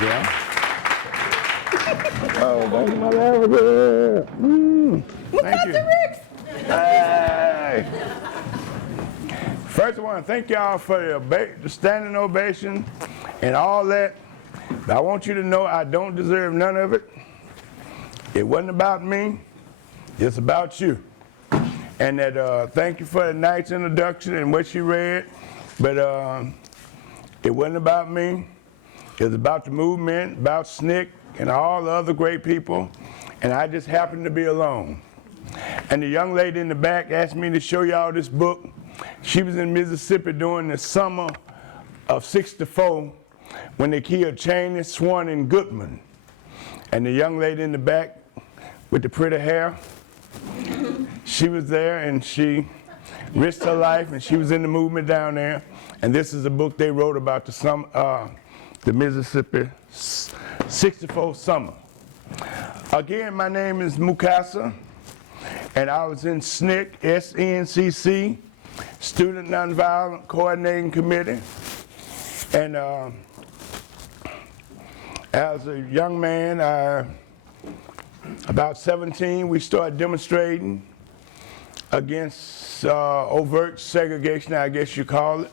go. Oh, thank you, my love. Thank you. Mukasa Ricks! Hey! First, I want to thank y'all for the standing ovation and all that. But I want you to know I don't deserve none of it. It wasn't about me. It's about you. And that thank you for the night's introduction and what you read. But it wasn't about me. It was about the movement, about SNCC and all the other great people. And I just happened to be alone. And the young lady in the back asked me to show y'all this book. She was in Mississippi during the summer of '64 when they killed Cheney, Swan, and Goodman. And the young lady in the back with the pretty hair, she was there and she risked her life and she was in the movement down there. And this is a book they wrote about the Mississippi '64 summer. Again, my name is Mukasa, and I was in SNCC, SNCC, Student Nonviolent Coordinating Committee. And as a young man, about 17, we started demonstrating against overt segregation, I guess you call it.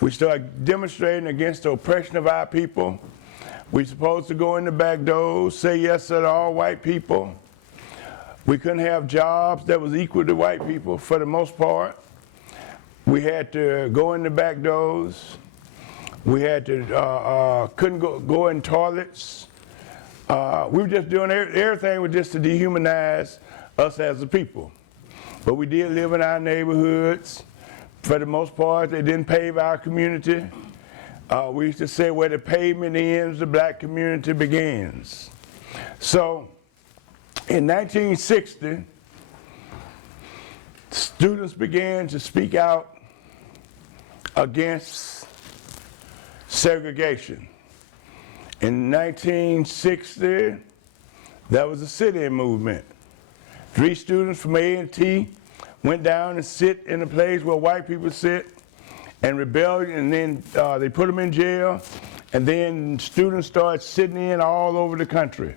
We started demonstrating against the oppression of our people. We supposed to go in the back doors, say yes to all white people. We couldn't have jobs that was equal to white people for the most part. We had to go in the back doors. We had to, couldn't go in toilets. We were just doing everything was just to dehumanize us as a people. But we did live in our neighborhoods. For the most part, they didn't pave our community. We used to say where the pavement ends, the black community begins. So in 1960, students began to speak out against segregation. In 1960, there was a sit-in movement. 3 students from A&T went down and sit in a place where white people sit and rebelled, and then they put them in jail, and then students started sitting in all over the country.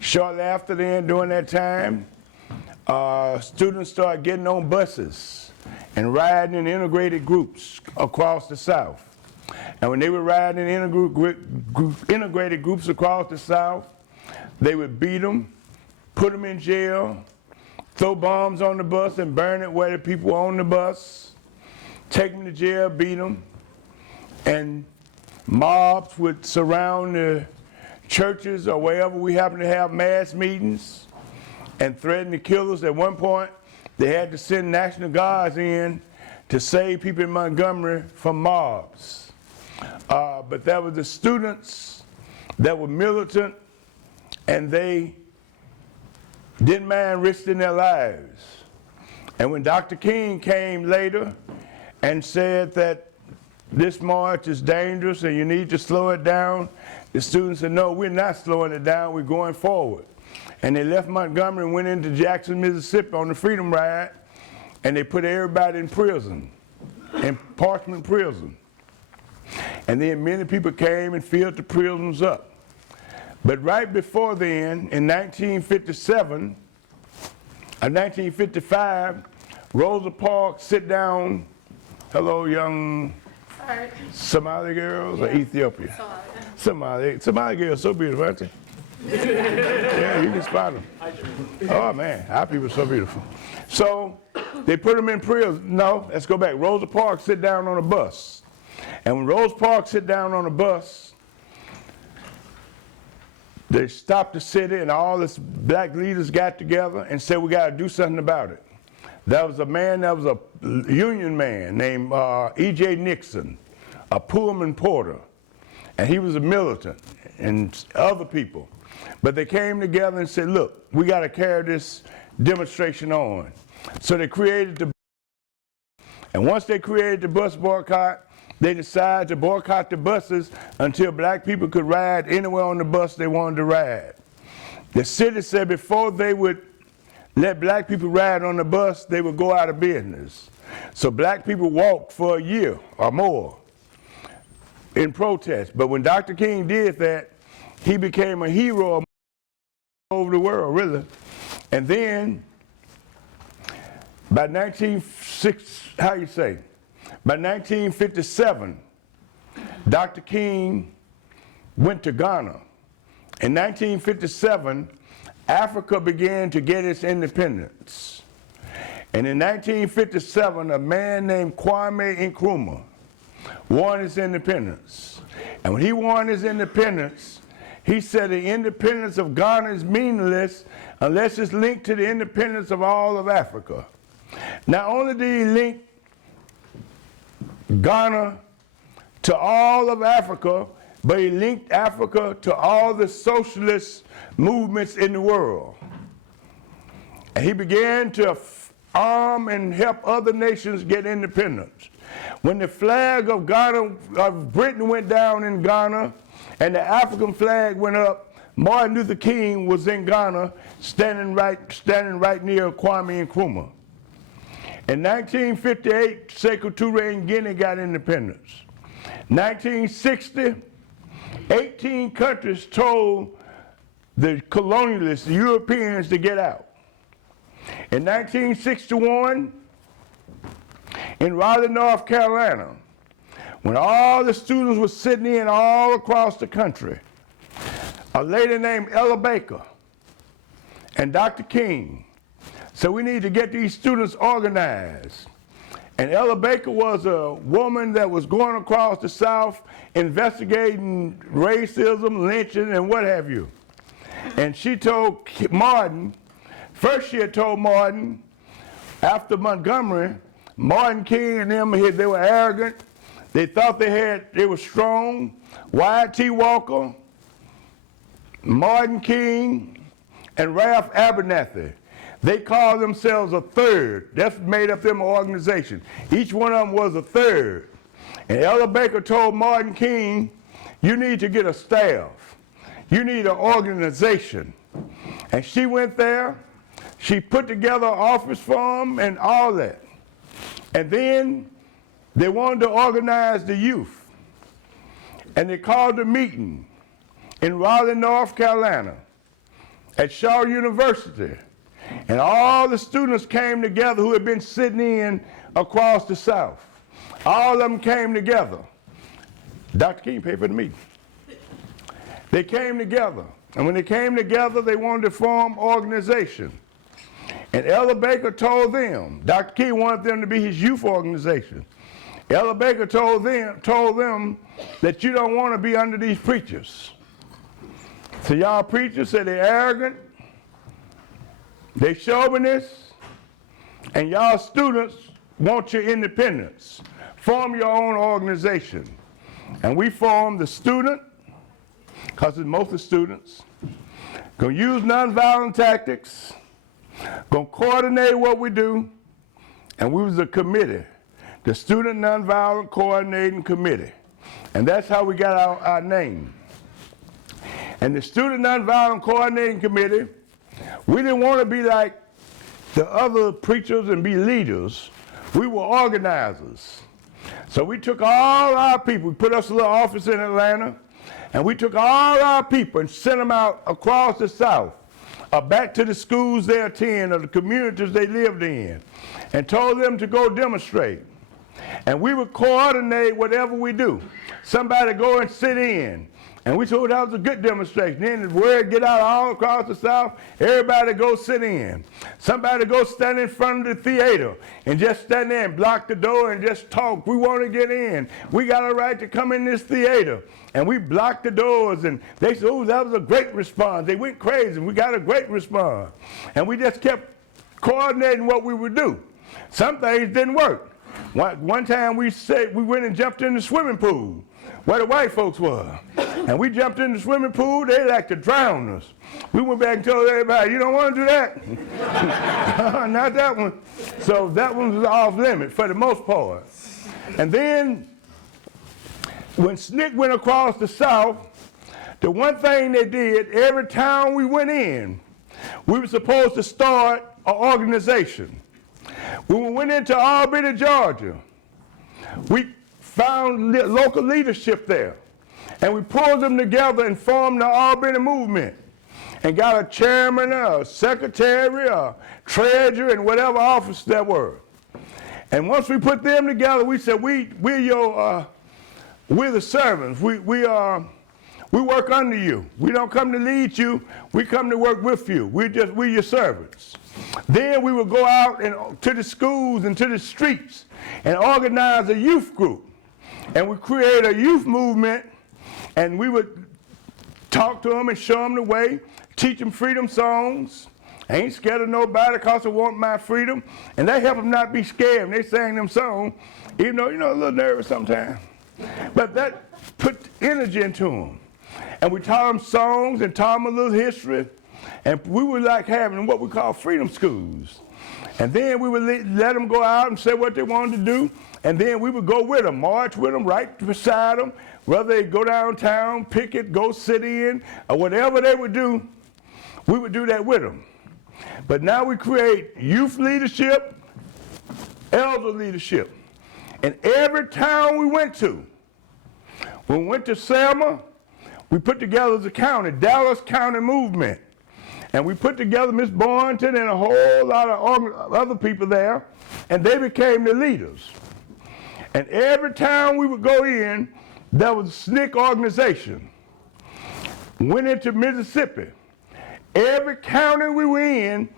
Shortly after then, during that time, students started getting on buses and riding in integrated groups across the South. And when they were riding in integrated groups across the South, they would beat them, put them in jail, throw bombs on the bus and burn it where the people were on the bus, take them to jail, beat them, and mobs would surround the churches or wherever we happen to have mass meetings and threaten to kill us. At one point, they had to send National Guards in to save people in Montgomery from mobs. But there were the students that were militant, and they didn't mind risking their lives. And when Dr. King came later and said that this march is dangerous and you need to slow it down, the students said, no, we're not slowing it down, we're going forward. And they left Montgomery and went into Jackson, Mississippi on the Freedom Ride, and they put everybody in prison, in Parchment Prison. And then many people came and filled the prisons up. But right before then, in 1955, Rosa Parks sit down. Hello, young Somali girls, or Ethiopia? Somali girls, so beautiful, aren't they? Yeah, you can spot them. Oh man, our people are so beautiful. So they put them in prison. No, let's go back. Rosa Parks sit down on a bus. And when Rosa Parks sit down on a bus, they stopped the city and all the black leaders got together and said, we got to do something about it. There was a man, that was a union man named E.J. Nixon, a Pullman porter, and he was a militant and other people. But they came together and said, look, we got to carry this demonstration on. So they created the, and once they created the bus boycott, they decided to boycott the buses until black people could ride anywhere on the bus they wanted to ride. The city said before they would let black people ride on the bus, they would go out of business. So black people walked for a year or more. in protest. But when Dr. King did that, he became a hero over the world, really. And then, by 1957, Dr. King went to Ghana. In 1957, Africa began to get its independence. And in 1957, a man named Kwame Nkrumah won his independence. And when he won his independence, he said the independence of Ghana is meaningless unless it's linked to the independence of all of Africa. Not only did he link Ghana to all of Africa, but he linked Africa to all the socialist movements in the world. And he began to arm and help other nations get independence. When the flag of Ghana, of Britain went down in Ghana, and the African flag went up, Martin Luther King was in Ghana, standing right near Kwame Nkrumah. In 1958, Sekou Touré and Guinea got independence. 1960, 18 countries told the colonialists, the Europeans, to get out. In 1961, in Raleigh, North Carolina, when all the students were sitting in all across the country, a lady named Ella Baker and Dr. King said, we need to get these students organized. And Ella Baker was a woman that was going across the South investigating racism, lynching, and what have you. And she told Martin, first she had told Martin, after Montgomery, Martin King and them, they were arrogant. They thought they were strong. Y.T. Walker, Martin King, and Ralph Abernathy. They called themselves a third. That's made up them organization. Each one of them was a third. And Ella Baker told Martin King, you need to get a staff. You need an organization. And she went there. She put together an office for them and all that. And then they wanted to organize the youth. And they called a meeting in Raleigh, North Carolina at Shaw University. And all the students came together who had been sitting in across the South. All of them came together. Dr. King paid for the meeting. They came together. And when they came together, they wanted to form organization. And Ella Baker told them, Dr. King wanted them to be his youth organization. Ella Baker told them that you don't want to be under these preachers. So y'all preachers say they're arrogant, they chauvinist, and y'all students want your independence. Form your own organization. And we formed the student, because it's mostly students, gonna use nonviolent tactics, gonna coordinate what we do, and we was a committee, the Student Nonviolent Coordinating Committee. And that's how we got our name. And the Student Nonviolent Coordinating Committee, we didn't want to be like the other preachers and be leaders. We were organizers. So we took all our people, we put us a little office in Atlanta, and we took all our people and sent them out across the South, back to the schools they attend or the communities they lived in, and told them to go demonstrate. And we would coordinate whatever we do. Somebody go and sit in. And we told that was a good demonstration. Then the word get out all across the South, everybody go sit in. Somebody go stand in front of the theater and just stand there and block the door and just talk. We want to get in. We got a right to come in this theater. And we blocked the doors, and they said, oh, that was a great response. They went crazy. We got a great response. And we just kept coordinating what we would do. Some things didn't work. One time we went and jumped in the swimming pool where the white folks were. And we jumped in the swimming pool, they like to drown us. We went back and told everybody, you don't want to do that? Not that one. So that one was off limit for the most part. And then when SNCC went across the South, the one thing they did, every town we went in, we were supposed to start an organization. When we went into Albany, Georgia, we found local leadership there. And we pulled them together and formed the Albany movement. And got a chairman, a secretary, a treasurer, and whatever office there were. And once we put them together, we said, we're the servants. We work under you. We don't come to lead you. We come to work with you. We're your servants. Then we would go out to the schools and to the streets and organize a youth group. And we create a youth movement, and we would talk to them and show them the way, teach them freedom songs. I ain't scared of nobody because I want my freedom. And they help them not be scared when they sang them songs, even though, a little nervous sometimes. But that put energy into them. And we taught them songs and taught them a little history. And we were like having what we call freedom schools. And then we would let them go out and say what they wanted to do. And then we would go with them, march with them, right beside them, whether they go downtown, picket, go sit in, or whatever they would do, we would do that with them. But now we create youth leadership, elder leadership. And every town we went to, when we went to Selma, we put together the county, Dallas County movement. And we put together Miss Boynton and a whole lot of other people there, and they became the leaders. And every town we would go in, there was a SNCC organization. Went into Mississippi. Every county we were in,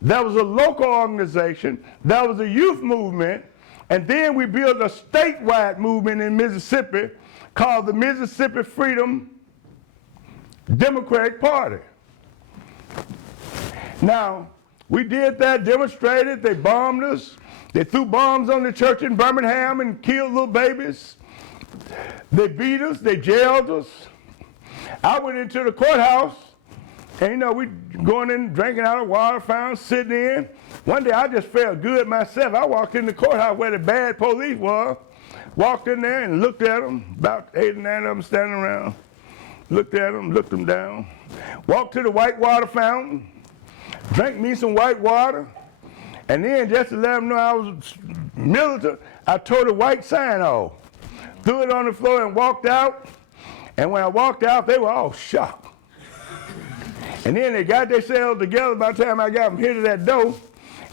there was a local organization, there was a youth movement, and then we built a statewide movement in Mississippi called the Mississippi Freedom Democratic Party. Now, we did that, demonstrated, they bombed us, they threw bombs on the church in Birmingham and killed little babies. They beat us, they jailed us. I went into the courthouse, and we going in, drinking out of water fountain, sitting in. One day I just felt good myself. I walked in the courthouse where the bad police was, walked in there and looked at them, about 8 or 9 of them standing around. Looked at them, looked them down. Walked to the white water fountain, drank me some white water, and then just to let them know I was militant, I tore the white sign off, threw it on the floor and walked out. And when I walked out, they were all shocked. And then they got themselves together by the time I got them here to that door,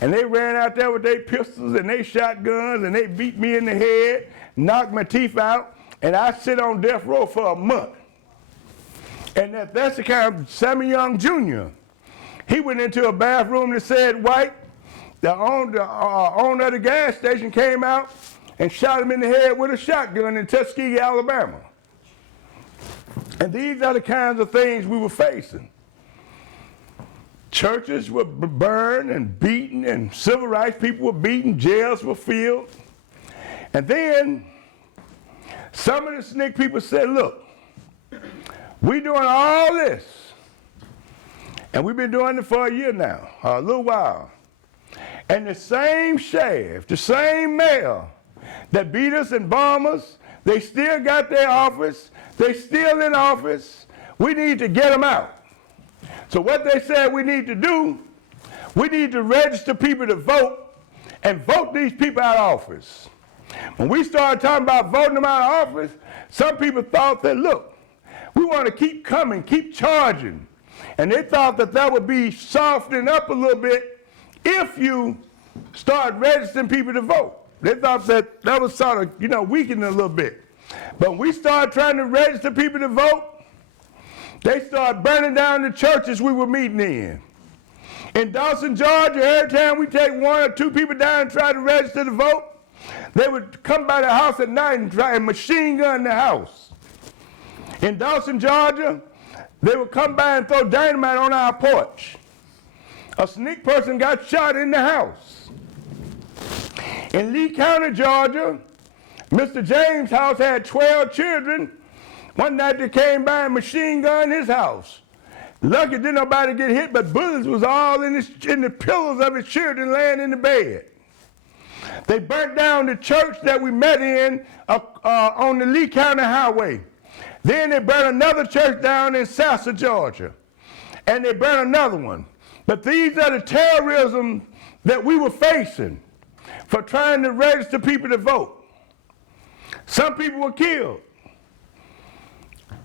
and they ran out there with their pistols and their shotguns, and they beat me in the head, knocked my teeth out, and I sit on death row for a month. And that's the kind of Sammy Young Jr. He went into a bathroom that said white. The owner of the gas station came out and shot him in the head with a shotgun in Tuskegee, Alabama. And these are the kinds of things we were facing. Churches were burned and beaten, and civil rights people were beaten, jails were filled. And then some of the SNCC people said, look, we're doing all this, and we've been doing it for a year now, a little while. And the same sheriff, the same mayor that beat us and bombed us, they still got their office, they still in office. We need to get them out. So what they said we need to do, we need to register people to vote and vote these people out of office. When we started talking about voting them out of office, some people thought that, look, we want to keep coming, keep charging. And they thought that that would be softening up a little bit if you start registering people to vote. They thought that that was sort of, weakening a little bit. But when we started trying to register people to vote, they started burning down the churches we were meeting in. In Dawson, Georgia, every time we take 1 or 2 people down and try to register to vote, they would come by the house at night and try and machine gun the house. In Dawson, Georgia, they would come by and throw dynamite on our porch. A SNCC person got shot in the house. In Lee County, Georgia, Mr. James' house had 12 children. One night they came by and machine gunned his house. Lucky didn't nobody get hit, but bullets was all in the pillows of his children laying in the bed. They burnt down the church that we met in on the Lee County Highway. Then they burned another church down in Sassa, Georgia. And they burned another one. But these are the terrorism that we were facing for trying to register people to vote. Some people were killed.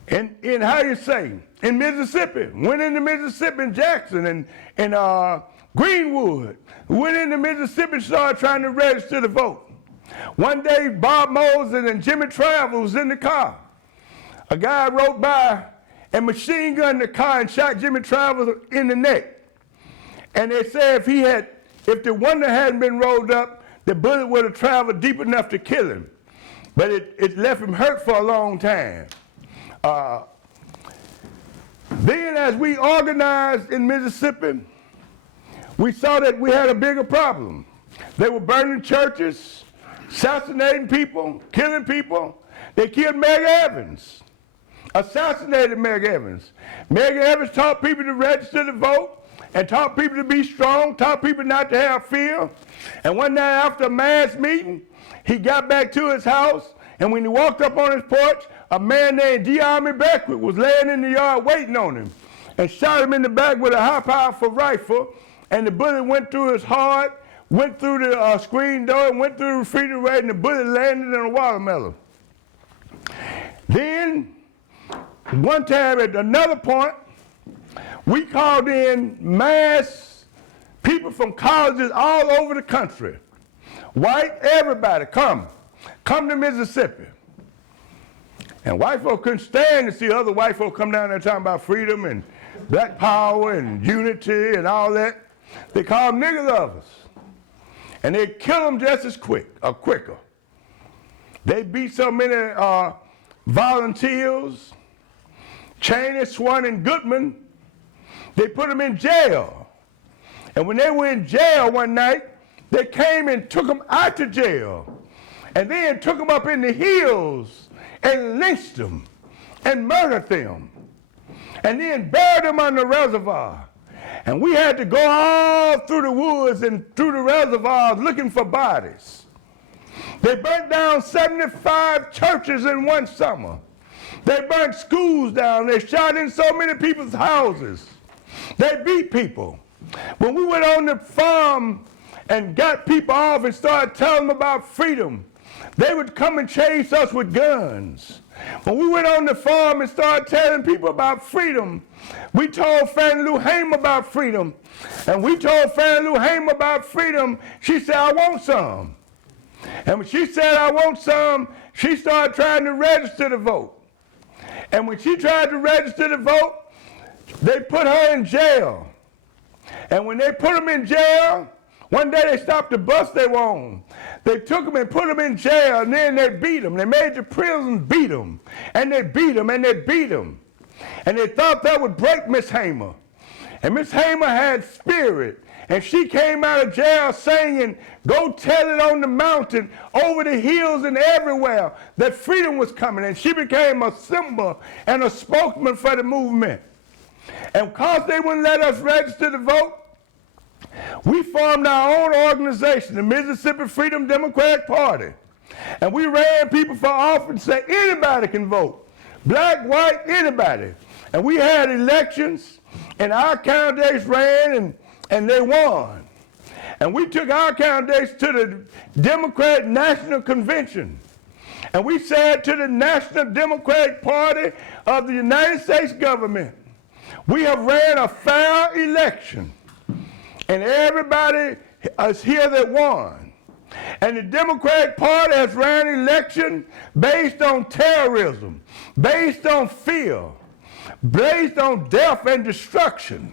In how you say, in Mississippi, went into Mississippi in Jackson and Greenwood, went into Mississippi and started trying to register to vote. One day, Bob Moses and Jimmy Travel was in the car. A guy rode by and machine gunned the car and shot Jimmy Travel in the neck. And they said if the window hadn't been rolled up, the bullet would have traveled deep enough to kill him. But it left him hurt for a long time. Then as we organized in Mississippi, we saw that we had a bigger problem. They were burning churches, assassinating people, killing people. They killed Meg Evans, assassinated Meg Evans. Meg Evans taught people to register to vote and taught people to be strong, taught people not to have fear. And one night after a mass meeting, he got back to his house, and when he walked up on his porch, a man named D. Army Beckwith was laying in the yard waiting on him and shot him in the back with a high-powerful rifle, and the bullet went through his heart, went through the screen door, and went through the refrigerator, and the bullet landed in a watermelon. Then, one time at another point, we called in mass people from colleges all over the country. White, everybody, come to Mississippi. And white folk couldn't stand to see other white folk come down there talking about freedom and black power and unity and all that. They called them nigger lovers. And they kill them just as quicker. They beat so many volunteers, Cheney, Swan, and Goodman, they put them in jail. And when they were in jail one night, they came and took them out to jail. And then took them up in the hills and lynched them and murdered them. And then buried them on the reservoir. And we had to go all through the woods and through the reservoirs looking for bodies. They burnt down 75 churches in one summer. They burnt schools down. They shot in so many people's houses. They beat people. When we went on the farm and got people off and started telling them about freedom, they would come and chase us with guns. When we went on the farm and started telling people about freedom, we told Fannie Lou Hamer about freedom. And we told Fannie Lou Hamer about freedom. She said, I want some. And when she said, I want some, she started trying to register to vote. And when she tried to register to vote, they put her in jail. And when they put them in jail, one day they stopped the bus they were on. They took them and put them in jail, and then they beat them. They made the prisons beat them. And they beat them, and they beat them. And they thought that would break Miss Hamer. And Miss Hamer had spirit. And she came out of jail singing, go tell it on the mountain, over the hills and everywhere, that freedom was coming. And she became a symbol and a spokesman for the movement. And because they wouldn't let us register to vote, we formed our own organization, the Mississippi Freedom Democratic Party. And we ran people for office and said anybody can vote. Black, white, anybody. And we had elections, and our candidates ran, and they won. And we took our candidates to the Democratic National Convention. And we said to the National Democratic Party of the United States government, we have ran a fair election. And everybody is here that won. And the Democratic Party has ran an election based on terrorism, based on fear, based on death and destruction.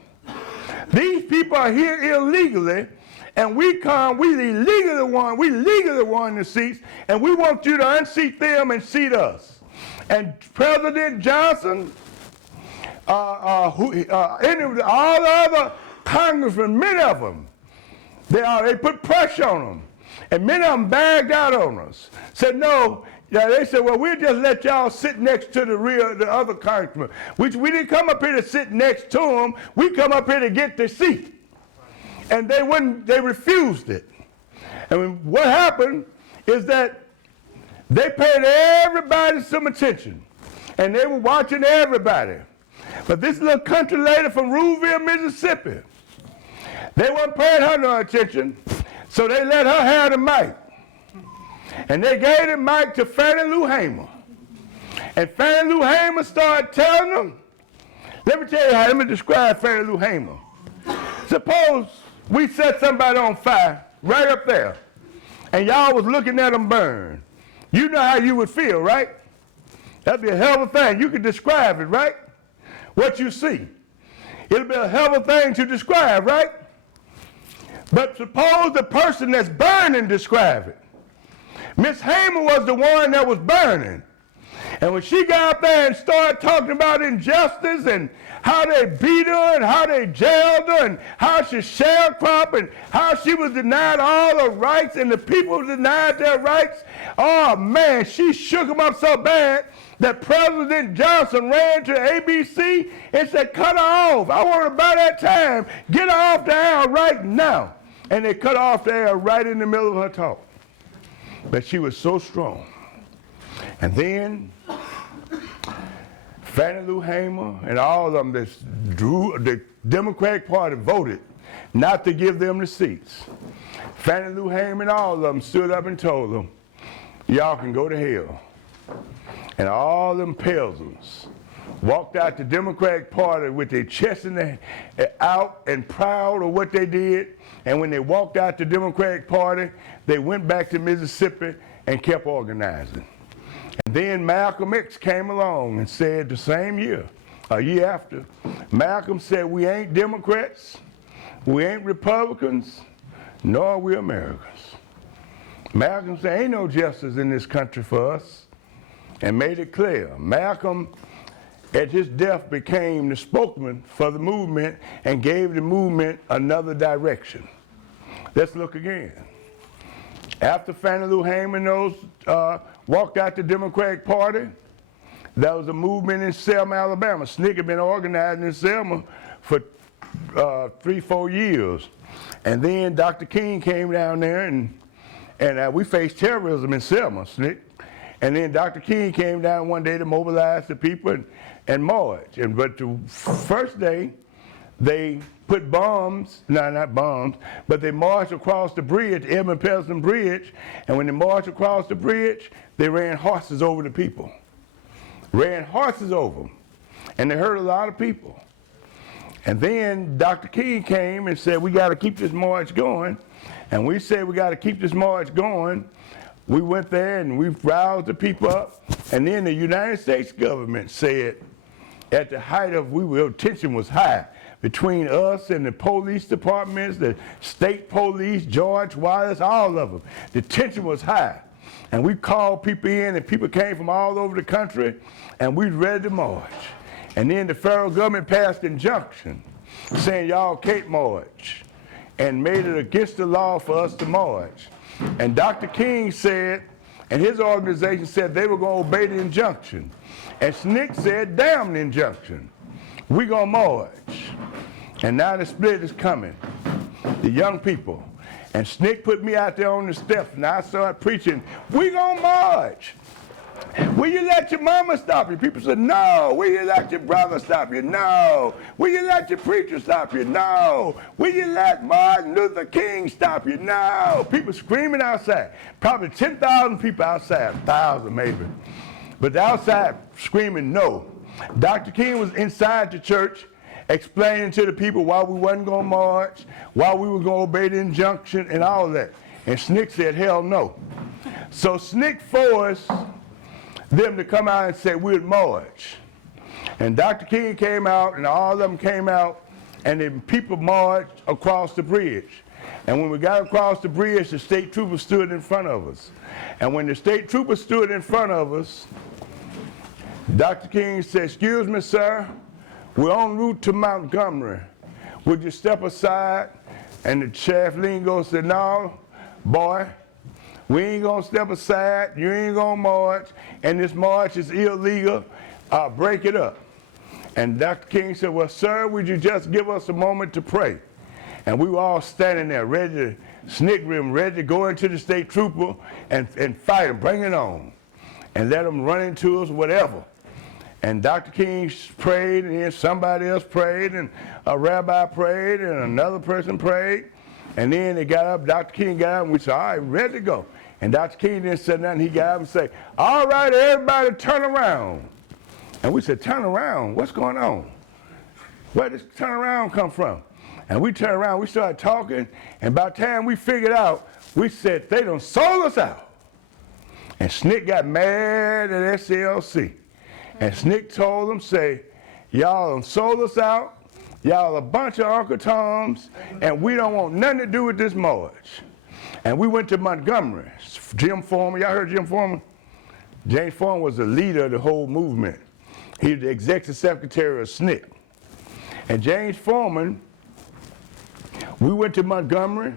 These people are here illegally, and we legally won the seats, and we want you to unseat them and seat us. And President Johnson, all the other congressmen, many of them, they put pressure on them. And many of them bagged out on us. Said, no, they said, well, we'll just let y'all sit next to the other congressmen. We didn't come up here to sit next to them. We come up here to get the seat. And they refused it. And what happened is that they paid everybody some attention. And they were watching everybody. But this little country lady from Rouville, Mississippi, they weren't paying her no attention, so they let her have the mic. And they gave the mic to Fannie Lou Hamer. And Fannie Lou Hamer started telling them, let me tell you how, let me describe Fannie Lou Hamer. Suppose we set somebody on fire right up there, and y'all was looking at them burn. You know how you would feel, right? That'd be a hell of a thing. You could describe it, right? What you see. It'll be a hell of a thing to describe, right? But suppose the person that's burning describe it. Miss Hamer was the one that was burning. And when she got up there and started talking about injustice and how they beat her and how they jailed her and how she sharecropped and how she was denied all her rights and the people denied their rights, oh man, she shook them up so bad that President Johnson ran to ABC and said, cut her off. I want her by that time. Get her off the air right now. And they cut her off the air right in the middle of her talk. But she was so strong. And then Fannie Lou Hamer and all of them that drew, the Democratic Party voted not to give them the seats. Fannie Lou Hamer and all of them stood up and told them, y'all can go to hell. And all them peasants walked out the Democratic Party with their chest out and proud of what they did. And when they walked out the Democratic Party, they went back to Mississippi and kept organizing. And then Malcolm X came along and said the same year, a year after, Malcolm said, we ain't Democrats, we ain't Republicans, nor are we Americans. Malcolm said, ain't no justice in this country for us, and made it clear. Malcolm, at his death, became the spokesman for the movement and gave the movement another direction. Let's look again. After Fannie Lou Hamer and those walked out the Democratic Party, there was a movement in Selma, Alabama. SNCC had been organizing in Selma for 3-4 years. And then Dr. King came down there and we faced terrorism in Selma, SNCC. And then Dr. King came down one day to mobilize the people and march. But the first day, they put bombs, no, not bombs, but they marched across the bridge, Edmund Pelton Bridge, and when they marched across the bridge, they ran horses over the people. Ran horses over them, and they hurt a lot of people. And then Dr. King came and said, we got to keep this march going, and we said we got to keep this march going. We went there and we roused the people up, and then the United States government said, at the height of, tension was high between us and the police departments, the state police, George Wallace, all of them. The tension was high. And we called people in, and people came from all over the country, and we ready to march. And then the federal government passed an injunction saying y'all can't march, and made it against the law for us to march. And Dr. King said, and his organization said they were going to obey the injunction. And SNCC said, damn the injunction. We going to march. And now the split is coming. The young people. And SNCC put me out there on the steps, and I started preaching, we going to march. Will you let your mama stop you? People said, no. Will you let your brother stop you? No. Will you let your preacher stop you? No. Will you let Martin Luther King stop you? No. People screaming outside. Probably 10,000 people outside, 1,000 maybe. But the outside screaming no. Dr. King was inside the church explaining to the people why we wasn't going to march, why we were going to obey the injunction and all that. And SNCC said, hell no. So SNCC forced them to come out and say we'd march. And Dr. King came out, and all of them came out, and the people marched across the bridge. And when we got across the bridge, the state troopers stood in front of us. And when the state troopers stood in front of us, Dr. King said, excuse me, sir, we're en route to Montgomery. Would you step aside? And the sheriff Lingo said, no, boy, we ain't gonna step aside, you ain't gonna march, and this march is illegal, break it up. And Dr. King said, well, sir, would you just give us a moment to pray? And we were all standing there, ready to, SNCC ready to go into the state trooper and fight them, bring it on, and let them run into us, whatever. And Dr. King prayed, and then somebody else prayed, and a rabbi prayed, and another person prayed. And then they got up, Dr. King got up, and we said, all right, ready to go. And Dr. King didn't say nothing. He got up and said, all right, everybody turn around. And we said, turn around? What's going on? Where does turn around come from? And we turned around, we started talking, and by the time we figured out, we said, they done sold us out. And SNCC got mad at SLC. And SNCC told them, say, y'all done sold us out, y'all a bunch of Uncle Toms, and we don't want nothing to do with this march. And we went to Montgomery. Jim Foreman, y'all heard Jim Foreman? James Foreman was the leader of the whole movement. He was the executive secretary of SNCC. And James Foreman, we went to Montgomery,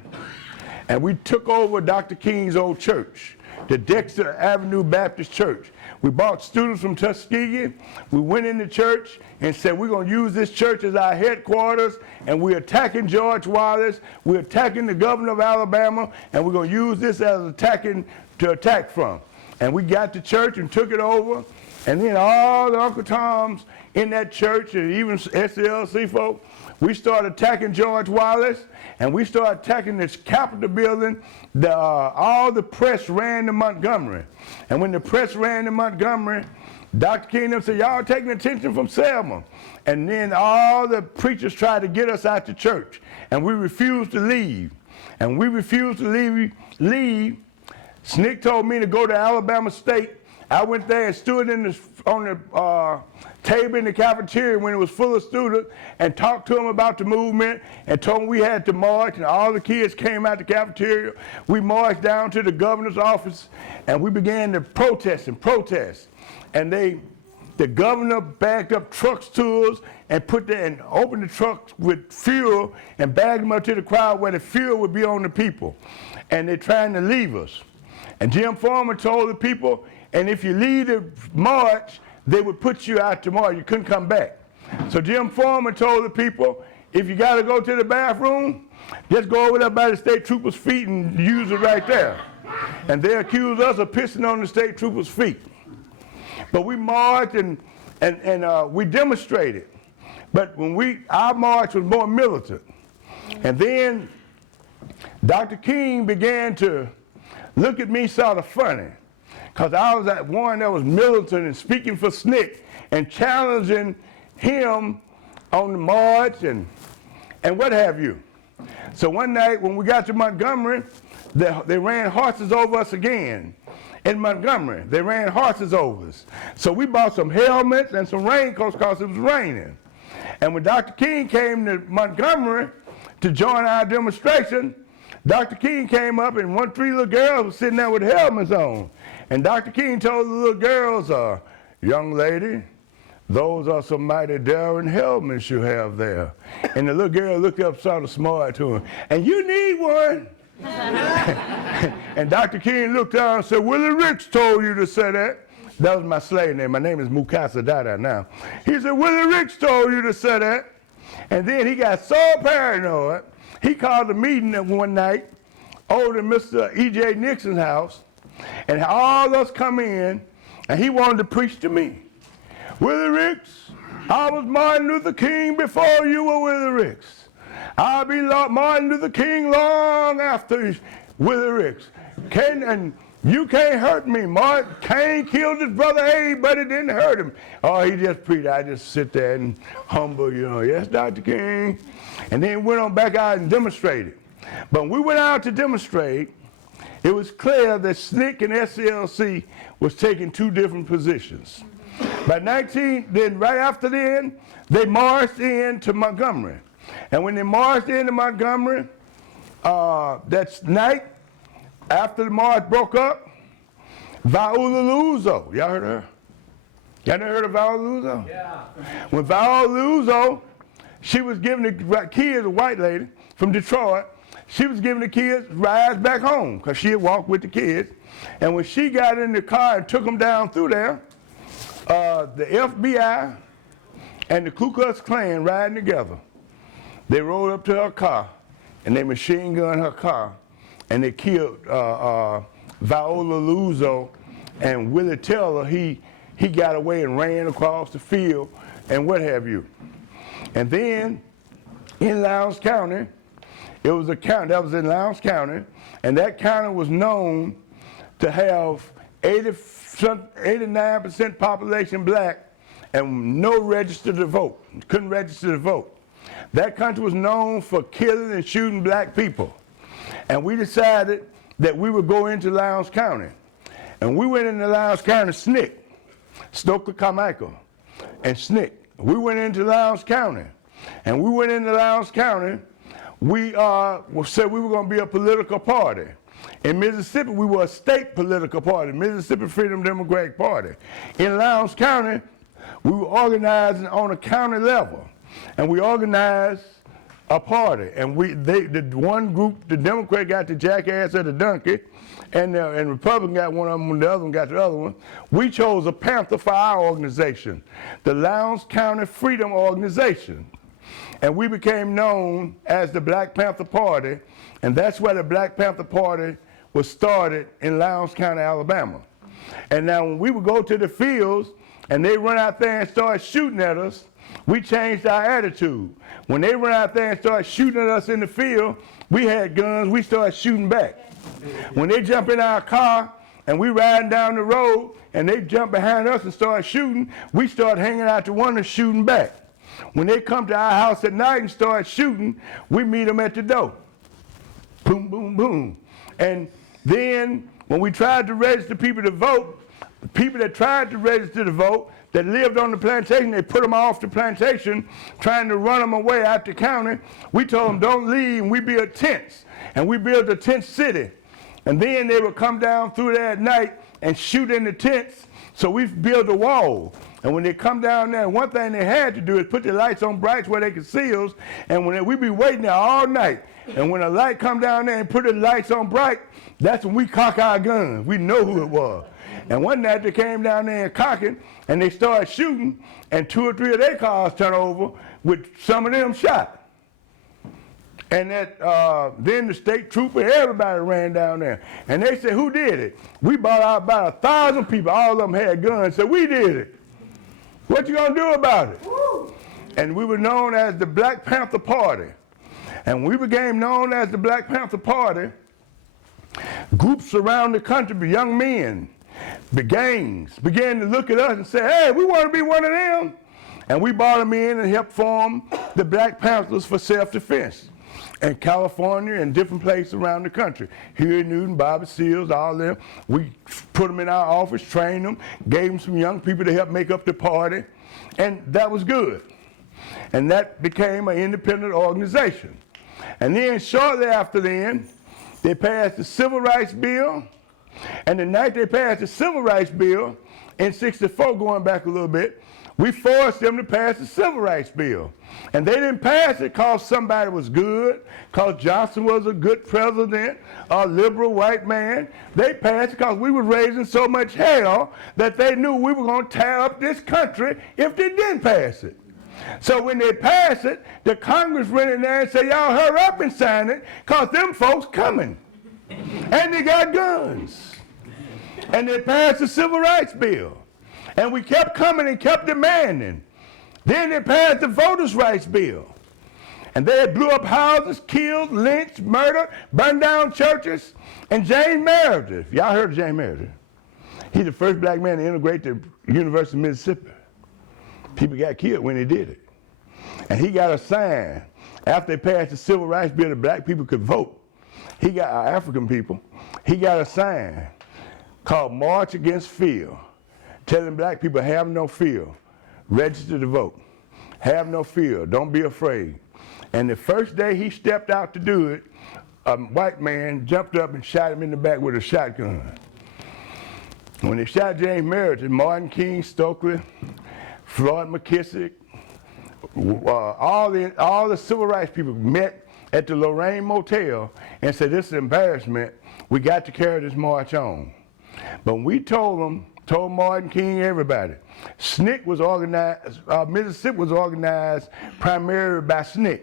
and we took over Dr. King's old church, the Dexter Avenue Baptist Church. We brought students from Tuskegee. We went in the church and said, we're going to use this church as our headquarters, and we're attacking George Wallace, we're attacking the governor of Alabama, and we're going to use this as to attack from. And we got the church and took it over, and then all the Uncle Toms in that church, and even SLC folk, we started attacking George Wallace, and we started attacking this Capitol building. All the press ran to Montgomery. And when the press ran to Montgomery, Dr. King said, y'all taking attention from Selma. And then all the preachers tried to get us out the church, and we refused to leave. And we refused to leave. SNCC told me to go to Alabama State. I went there and stood on the table in the cafeteria when it was full of students and talked to them about the movement and told them we had to march, and all the kids came out the cafeteria. We marched down to the governor's office and we began to protest. And the governor backed up trucks to us and opened the trucks with fuel and bagged them up to the crowd where the fuel would be on the people. And they're trying to leave us. And Jim Foreman told the people, and if you leave the march, they would put you out tomorrow. You couldn't come back. So Jim Foreman told the people, if you got to go to the bathroom, just go over there by the state troopers' feet and use it right there. And they accused us of pissing on the state troopers' feet. But we marched and we demonstrated. But our march was more militant. And then Dr. King began to look at me sort of funny, because I was that one that was militant and speaking for SNCC and challenging him on the march and what have you. So one night when we got to Montgomery, they ran horses over us again. In Montgomery, they ran horses over us. So we bought some helmets and some raincoats because it was raining. And when Dr. King came to Montgomery to join our demonstration, Dr. King came up and three little girls were sitting there with helmets on. And Dr. King told the little girls, young lady, those are some mighty daring helmets you have there. And the little girl looked up sort of smart to him, and you need one. And Dr. King looked down and said, Willie Ricks told you to say that. That was my slave name. My name is Mukasa Dada now. He said, Willie Ricks told you to say that. And then he got so paranoid, he called a meeting one night over to Mr. E.J. Nixon's house, and all of us come in, and he wanted to preach to me. Willie Ricks, I was Martin Luther King before you were Willie Ricks. I'll be Martin Luther King long after Willie Ricks. And you can't hurt me. Martin King killed his brother Abe, but it didn't hurt him. Oh, he just preached. I just sit there and humble, yes, Dr. King. And then went on back out and demonstrated. But when we went out to demonstrate, it was clear that SNCC and SLC was taking two different positions. Then right after then, they marched into Montgomery. And when they marched into Montgomery, that night, after the march broke up, Viola Luzo, y'all heard of her? Y'all never heard of Viola Luzo? Yeah. When Viola Luzo, she was giving the kids, a white lady from Detroit, she was giving the kids rides back home because she had walked with the kids. And when she got in the car and took them down through there, the FBI and the Ku Klux Klan riding together, they rode up to her car and they machine gunned her car and they killed Viola Luzo, and Willie Taylor, he got away and ran across the field and what have you. And then in Lowndes County, it was a county that was in Lowndes County, and that county was known to have 89% population black and no register to vote, couldn't register to vote. That country was known for killing and shooting black people. And we decided that we would go into Lowndes County. And we went into Lowndes County, SNCC, Stokely Carmichael, and SNCC. We went into Lowndes County. And we went into Lowndes County, we said we were going to be a political party. In Mississippi, we were a state political party, Mississippi Freedom Democratic Party. In Lowndes County, we were organizing on a county level. And we organized a party, and the one group, the Democrat got the jackass of the donkey, and Republican got one of them, and the other one got the other one. We chose a panther for our organization, the Lowndes County Freedom Organization. And we became known as the Black Panther Party, and that's where the Black Panther Party was started in Lowndes County, Alabama. And now when we would go to the fields, and they run out there and start shooting at us, we changed our attitude. When they run out there and start shooting at us in the field, we had guns, we started shooting back. When they jump in our car and we riding down the road and they jump behind us and start shooting, we start hanging out the window shooting back. When they come to our house at night and start shooting, we meet them at the door. Boom, boom, boom. And then when we tried to register people to vote, the people that tried to register to vote, that lived on the plantation, they put them off the plantation, trying to run them away out the county. We told them, don't leave, and we built tents. And we built a tent city. And then they would come down through there at night and shoot in the tents. So we built a wall. And when they come down there, one thing they had to do is put the lights on bright where they could see us. And when we'd be waiting there all night. And when a light come down there and put the lights on bright, that's when we cock our guns. We know who it was. And one night they came down there and cocking, and they started shooting, and 2 or 3 of their cars turned over with some of them shot. And then the state trooper, everybody ran down there. And they said, who did it? We brought out about 1,000 people. All of them had guns. Said, we did it. What you gonna do about it? Woo! And we were known as the Black Panther Party. And we became known as the Black Panther Party. Groups around the country, young men, the gangs, began to look at us and say, hey, we want to be one of them. And we brought them in and helped form the Black Panthers for self-defense in California and different places around the country. Here in Newton, Bobby Seals, all of them. We put them in our office, trained them, gave them some young people to help make up the party, and that was good. And that became an independent organization. And then shortly after then, they passed the Civil Rights Bill. And the night they passed the Civil Rights Bill, in '64, going back a little bit, we forced them to pass the Civil Rights Bill. And they didn't pass it because somebody was good, because Johnson was a good president, a liberal white man. They passed it because we were raising so much hell that they knew we were going to tear up this country if they didn't pass it. So when they passed it, the Congress went in there and said, y'all hurry up and sign it, because them folks coming. And they got guns. And they passed the Civil Rights Bill. And we kept coming and kept demanding. Then they passed the Voters' Rights Bill. And they blew up houses, killed, lynched, murdered, burned down churches. And James Meredith, y'all heard of James Meredith? He's the first black man to integrate the University of Mississippi. People got killed when he did it. And he got a sign. After they passed the Civil Rights Bill, that black people could vote. He got our African people. He got a sign called March Against Fear, telling black people, have no fear, register to vote, have no fear, don't be afraid. And the first day he stepped out to do it, a white man jumped up and shot him in the back with a shotgun. When they shot James Meredith, Martin King Stokely, Floyd McKissick, all the civil rights people met at the Lorraine Motel and said, this is an embarrassment, we got to carry this march on. But we told Martin King, everybody, SNCC was organized, Mississippi was organized primarily by SNCC,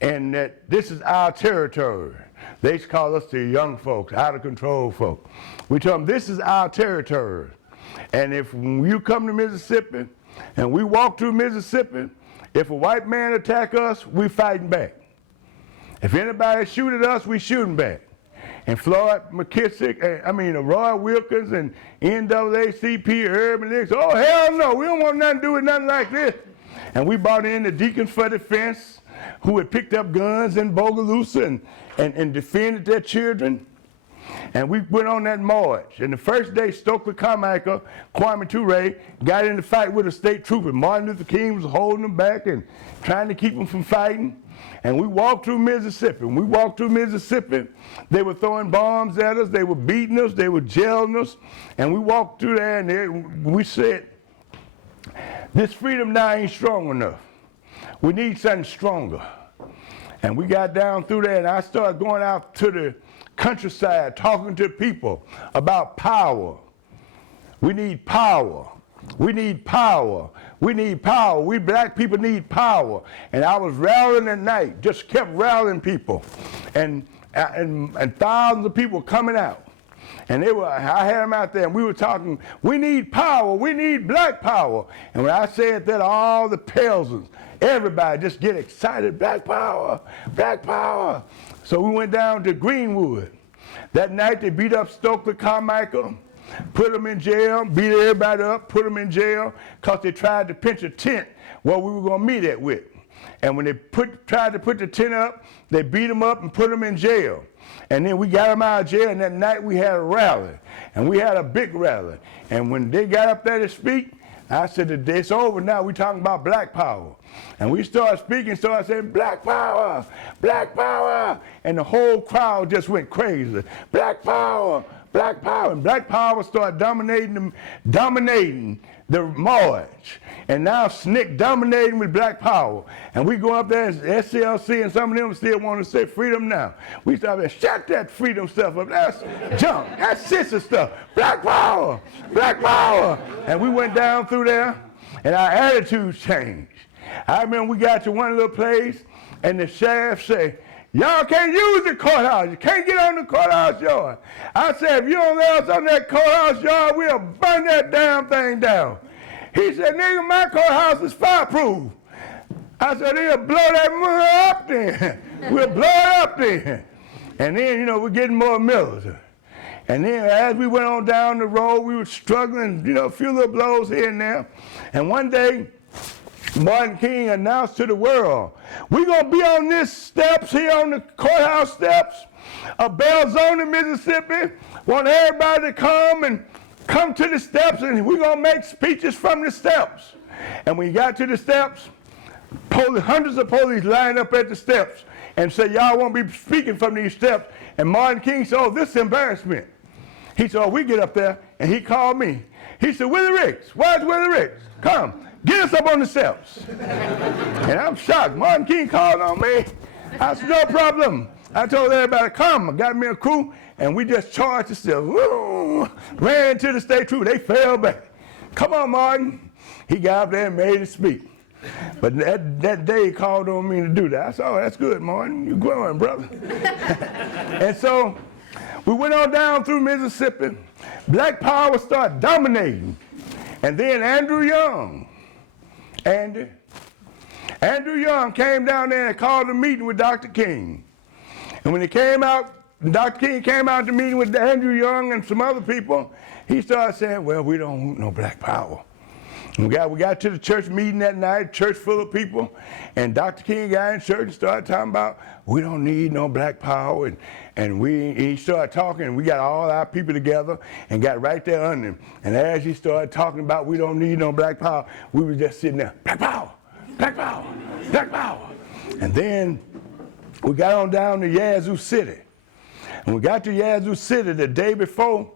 and that this is our territory. They used to call us the young folks, out of control folks. We told them, this is our territory. And if you come to Mississippi, and we walk through Mississippi, if a white man attack us, we fighting back. If anybody shoot at us, we shooting back. and Floyd McKissick, Roy Wilkins and NAACP, Urban League. Oh, hell no, we don't want nothing to do with nothing like this. And we brought in the Deacons for Defense, who had picked up guns in Bogalusa and defended their children. And we went on that march. And the first day, Stokely Carmichael, Kwame Ture, got in a fight with a state trooper. Martin Luther King was holding them back and trying to keep them from fighting. And we walked through Mississippi. When we walked through Mississippi, they were throwing bombs at us, they were beating us, they were jailing us. And we walked through there and we said, this freedom now ain't strong enough. We need something stronger. And we got down through there and I started going out to the countryside, talking to people about power. We need power. We need power. We need power. We black people need power. And I was rallying at night, just kept rallying people. And thousands of people coming out. And I had them out there and we were talking, we need power, we need black power. And when I said that, all the peasants, everybody just get excited, black power, black power. So we went down to Greenwood. That night they beat up Stokely Carmichael, put him in jail, beat everybody up, put him in jail, because they tried to pinch a tent where we were going to meet at with. And when they tried to put the tent up, they beat him up and put him in jail. And then we got him out of jail, and that night we had a rally. And we had a big rally. And when they got up there to speak, I said, it's over now, we're talking about black power. And we started speaking, started saying, black power, black power. And the whole crowd just went crazy. Black power, black power. And black power started dominating the march. And now SNCC dominating with black power. And we go up there as SCLC, and some of them still want to say freedom now. We started to shut that freedom stuff up. That's junk. That's sister stuff. Black power, black power. And we went down through there, and our attitudes changed. I remember we got to one little place, and the sheriff said, y'all can't use the courthouse. You can't get on the courthouse yard. I said, if you don't let us on that courthouse yard, we'll burn that damn thing down. He said, nigga, my courthouse is fireproof. I said, they'll blow that mother up then. We'll blow it up then. And then, we're getting more military. And then as we went on down the road, we were struggling, a few little blows here and there. And one day, Martin King announced to the world, we're going to be on this steps here on the courthouse steps of Belzoni, Mississippi. Want everybody to come to the steps, and we're going to make speeches from the steps. And when he got to the steps, hundreds of police lined up at the steps and said, y'all won't be speaking from these steps. And Martin King said, oh, this is embarrassment. He said, oh, we get up there, and he called me. He said, Willie Ricks, where's Willie Ricks? Come. Get us up on the steps. And I'm shocked. Martin King called on me. I said, no problem. I told everybody, come. I got me a crew, and we just charged the steps. Woo! Ran into the state trooper. They fell back. Come on, Martin. He got up there and made it speak. But that day he called on me to do that. I said, oh, that's good, Martin. You're growing, brother. And so we went on down through Mississippi. Black power started dominating. And then Andrew Young came down there and called a meeting with Dr. King. And when he came out, Dr. King came out to meeting with Andrew Young and some other people, he started saying, well, we don't want no black power. And we got to the church meeting that night, church full of people, and Dr. King got in church and started talking about, we don't need no black power, and he started talking, and we got all our people together and got right there under him. And as he started talking about we don't need no black power, we were just sitting there, black power, black power, black power. And then we got on down to Yazoo City. And we got to Yazoo City the day before,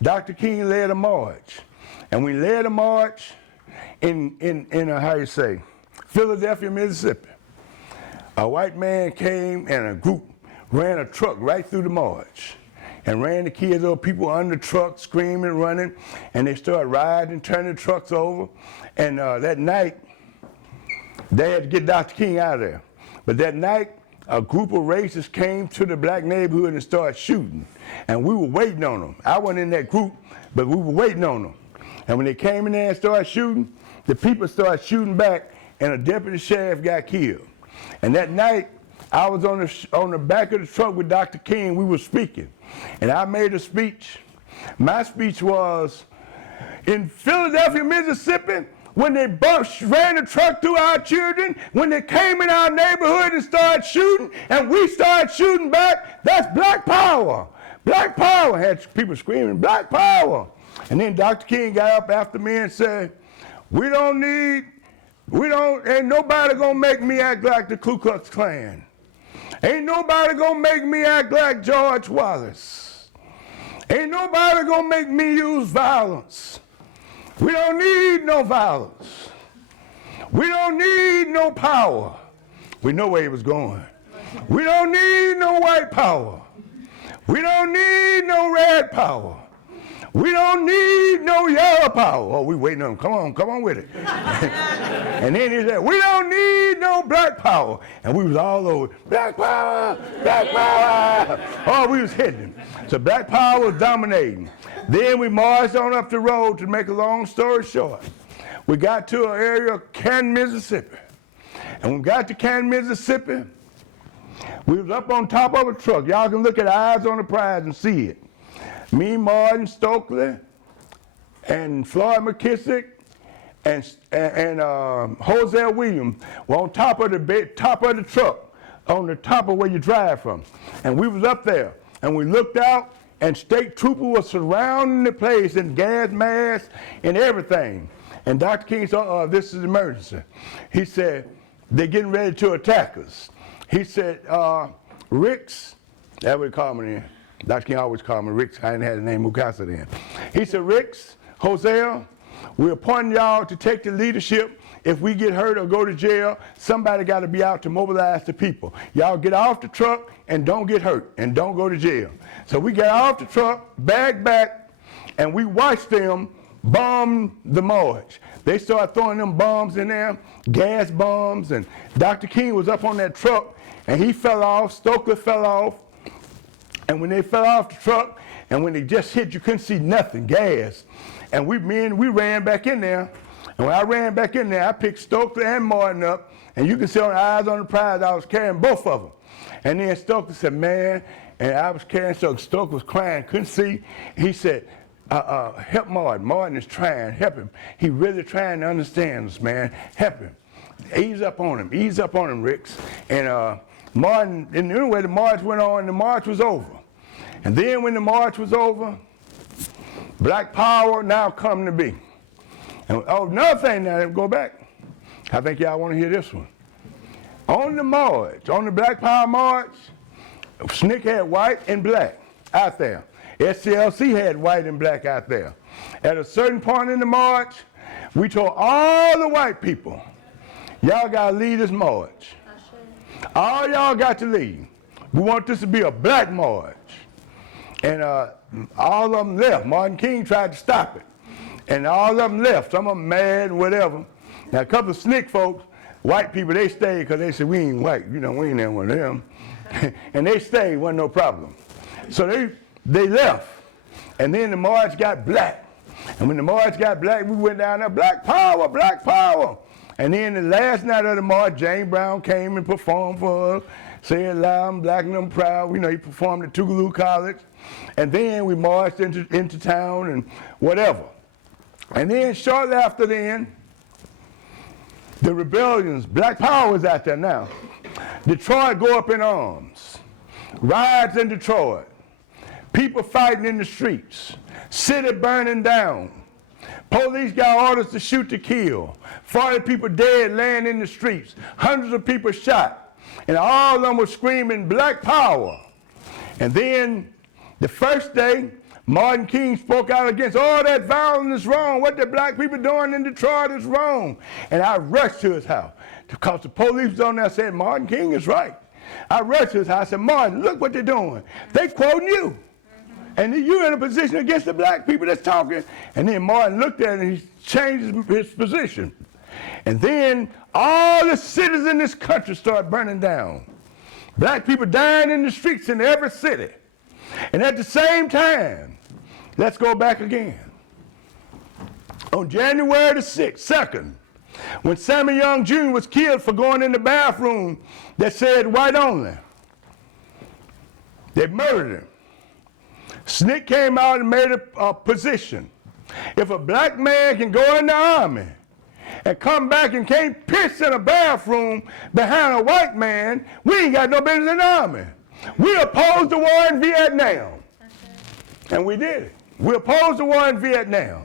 Dr. King led a march. And we led a march in Philadelphia, Mississippi. A white man came and a group ran a truck right through the march and ran the kids over, people under the truck screaming, running, and they started riding, turning the trucks over. And that night, they had to get Dr. King out of there. But that night, a group of racists came to the black neighborhood and started shooting. And we were waiting on them. I wasn't in that group, but we were waiting on them. And when they came in there and started shooting, the people started shooting back, and a deputy sheriff got killed. And that night, I was on the back of the truck with Dr. King. We were speaking. and I made a speech. My speech was, in Philadelphia, Mississippi, when they ran the truck through our children, when they came in our neighborhood and started shooting, and we started shooting back, that's black power. Black power. Had people screaming, black power. And then Dr. King got up after me and said, ain't nobody gonna make me act like the Ku Klux Klan. Ain't nobody gonna make me act like George Wallace. Ain't nobody gonna make me use violence. We don't need no violence. We don't need no power. We know where he was going. We don't need no white power. We don't need no red power. We don't need no yellow power. Oh, we waiting on him. Come on with it. And then he said, we don't need no black power. And we was all over, black power, black power. Oh, we was hitting him. So black power was dominating. Then we marched on up the road. To make a long story short, we got to an area of Canton, Mississippi. And when we got to Canton, Mississippi, we was up on top of a truck. Y'all can look at Eyes on the Prize and see it. Me, Martin Stokely, and Floyd McKissick, and Hosea Williams were on top of the truck, on the top of where you drive from. And we was up there, and we looked out, and state troopers were surrounding the place in gas masks and everything. And Dr. King said, this is an emergency. He said, they're getting ready to attack us. He said, Ricks, that's what we call me then. Dr. King always called me Ricks. I didn't have the name Mukasa then. He said, Ricks, Hosea, we're appointing y'all to take the leadership. If we get hurt or go to jail, somebody got to be out to mobilize the people. Y'all get off the truck and don't get hurt and don't go to jail. So we got off the truck, back, and we watched them bomb the march. They started throwing them bombs in there, gas bombs, and Dr. King was up on that truck, and he fell off, Stokely fell off, and when they fell off the truck, and when they just hit, you couldn't see nothing, gas. And we ran back in there, and when I ran back in there, I picked Stokely and Martin up, and you can see on the Eyes on the Prize, I was carrying both of them. And then Stokely said, man, and I was carrying Stokely. Stokely was crying, couldn't see. He said, help Martin. Martin is trying, help him. He really trying to understand us, man. Help him. Ease up on him, Ricks. And Martin, and anyway, the march went on, and the march was over. And then when the march was over, black power now come to be. And another thing now, go back. I think y'all want to hear this one. On the march, on the Black Power march, SNCC had white and black out there. SCLC had white and black out there. At a certain point in the march, we told all the white people, y'all got to lead this march. All y'all got to lead. We want this to be a black march. And all of them left. Martin King tried to stop it. And all of them left. Some of them mad and whatever. Now, a couple of SNCC folks, white people, they stayed because they said, we ain't white. You know, we ain't that one of them. And they stayed, wasn't no problem. So they left. And then the march got black. And when the march got black, we went down there, black power, black power. And then the last night of the march, James Brown came and performed for us. Said loud, I'm black and I'm proud. You know, he performed at Tougaloo College. And then we marched into town and whatever. And then shortly after then, the rebellions, black power was out there now. Detroit go up in arms. Riots in Detroit. People fighting in the streets. City burning down. Police got orders to shoot to kill. 40 people dead laying in the streets. Hundreds of people shot. And all of them were screaming black power. And then the first day, Martin King spoke out against all that violence is wrong. What the black people doing in Detroit is wrong. And I rushed to his house because the police was on there saying, Martin King is right. I rushed to his house and said, Martin, look what they're doing. They quoting you. And you're in a position against the black people that's talking. And then Martin looked at it and he changed his position. And then all the cities in this country started burning down. Black people dying in the streets in every city. And at the same time, let's go back again. On January the 2nd, when Sammy Young Jr. was killed for going in the bathroom that said white only, they murdered him. SNCC came out and made a position. If a black man can go in the army and come back and can't piss in a bathroom behind a white man, we ain't got no business in the army. We opposed the war in Vietnam. And we did it. We opposed the war in Vietnam.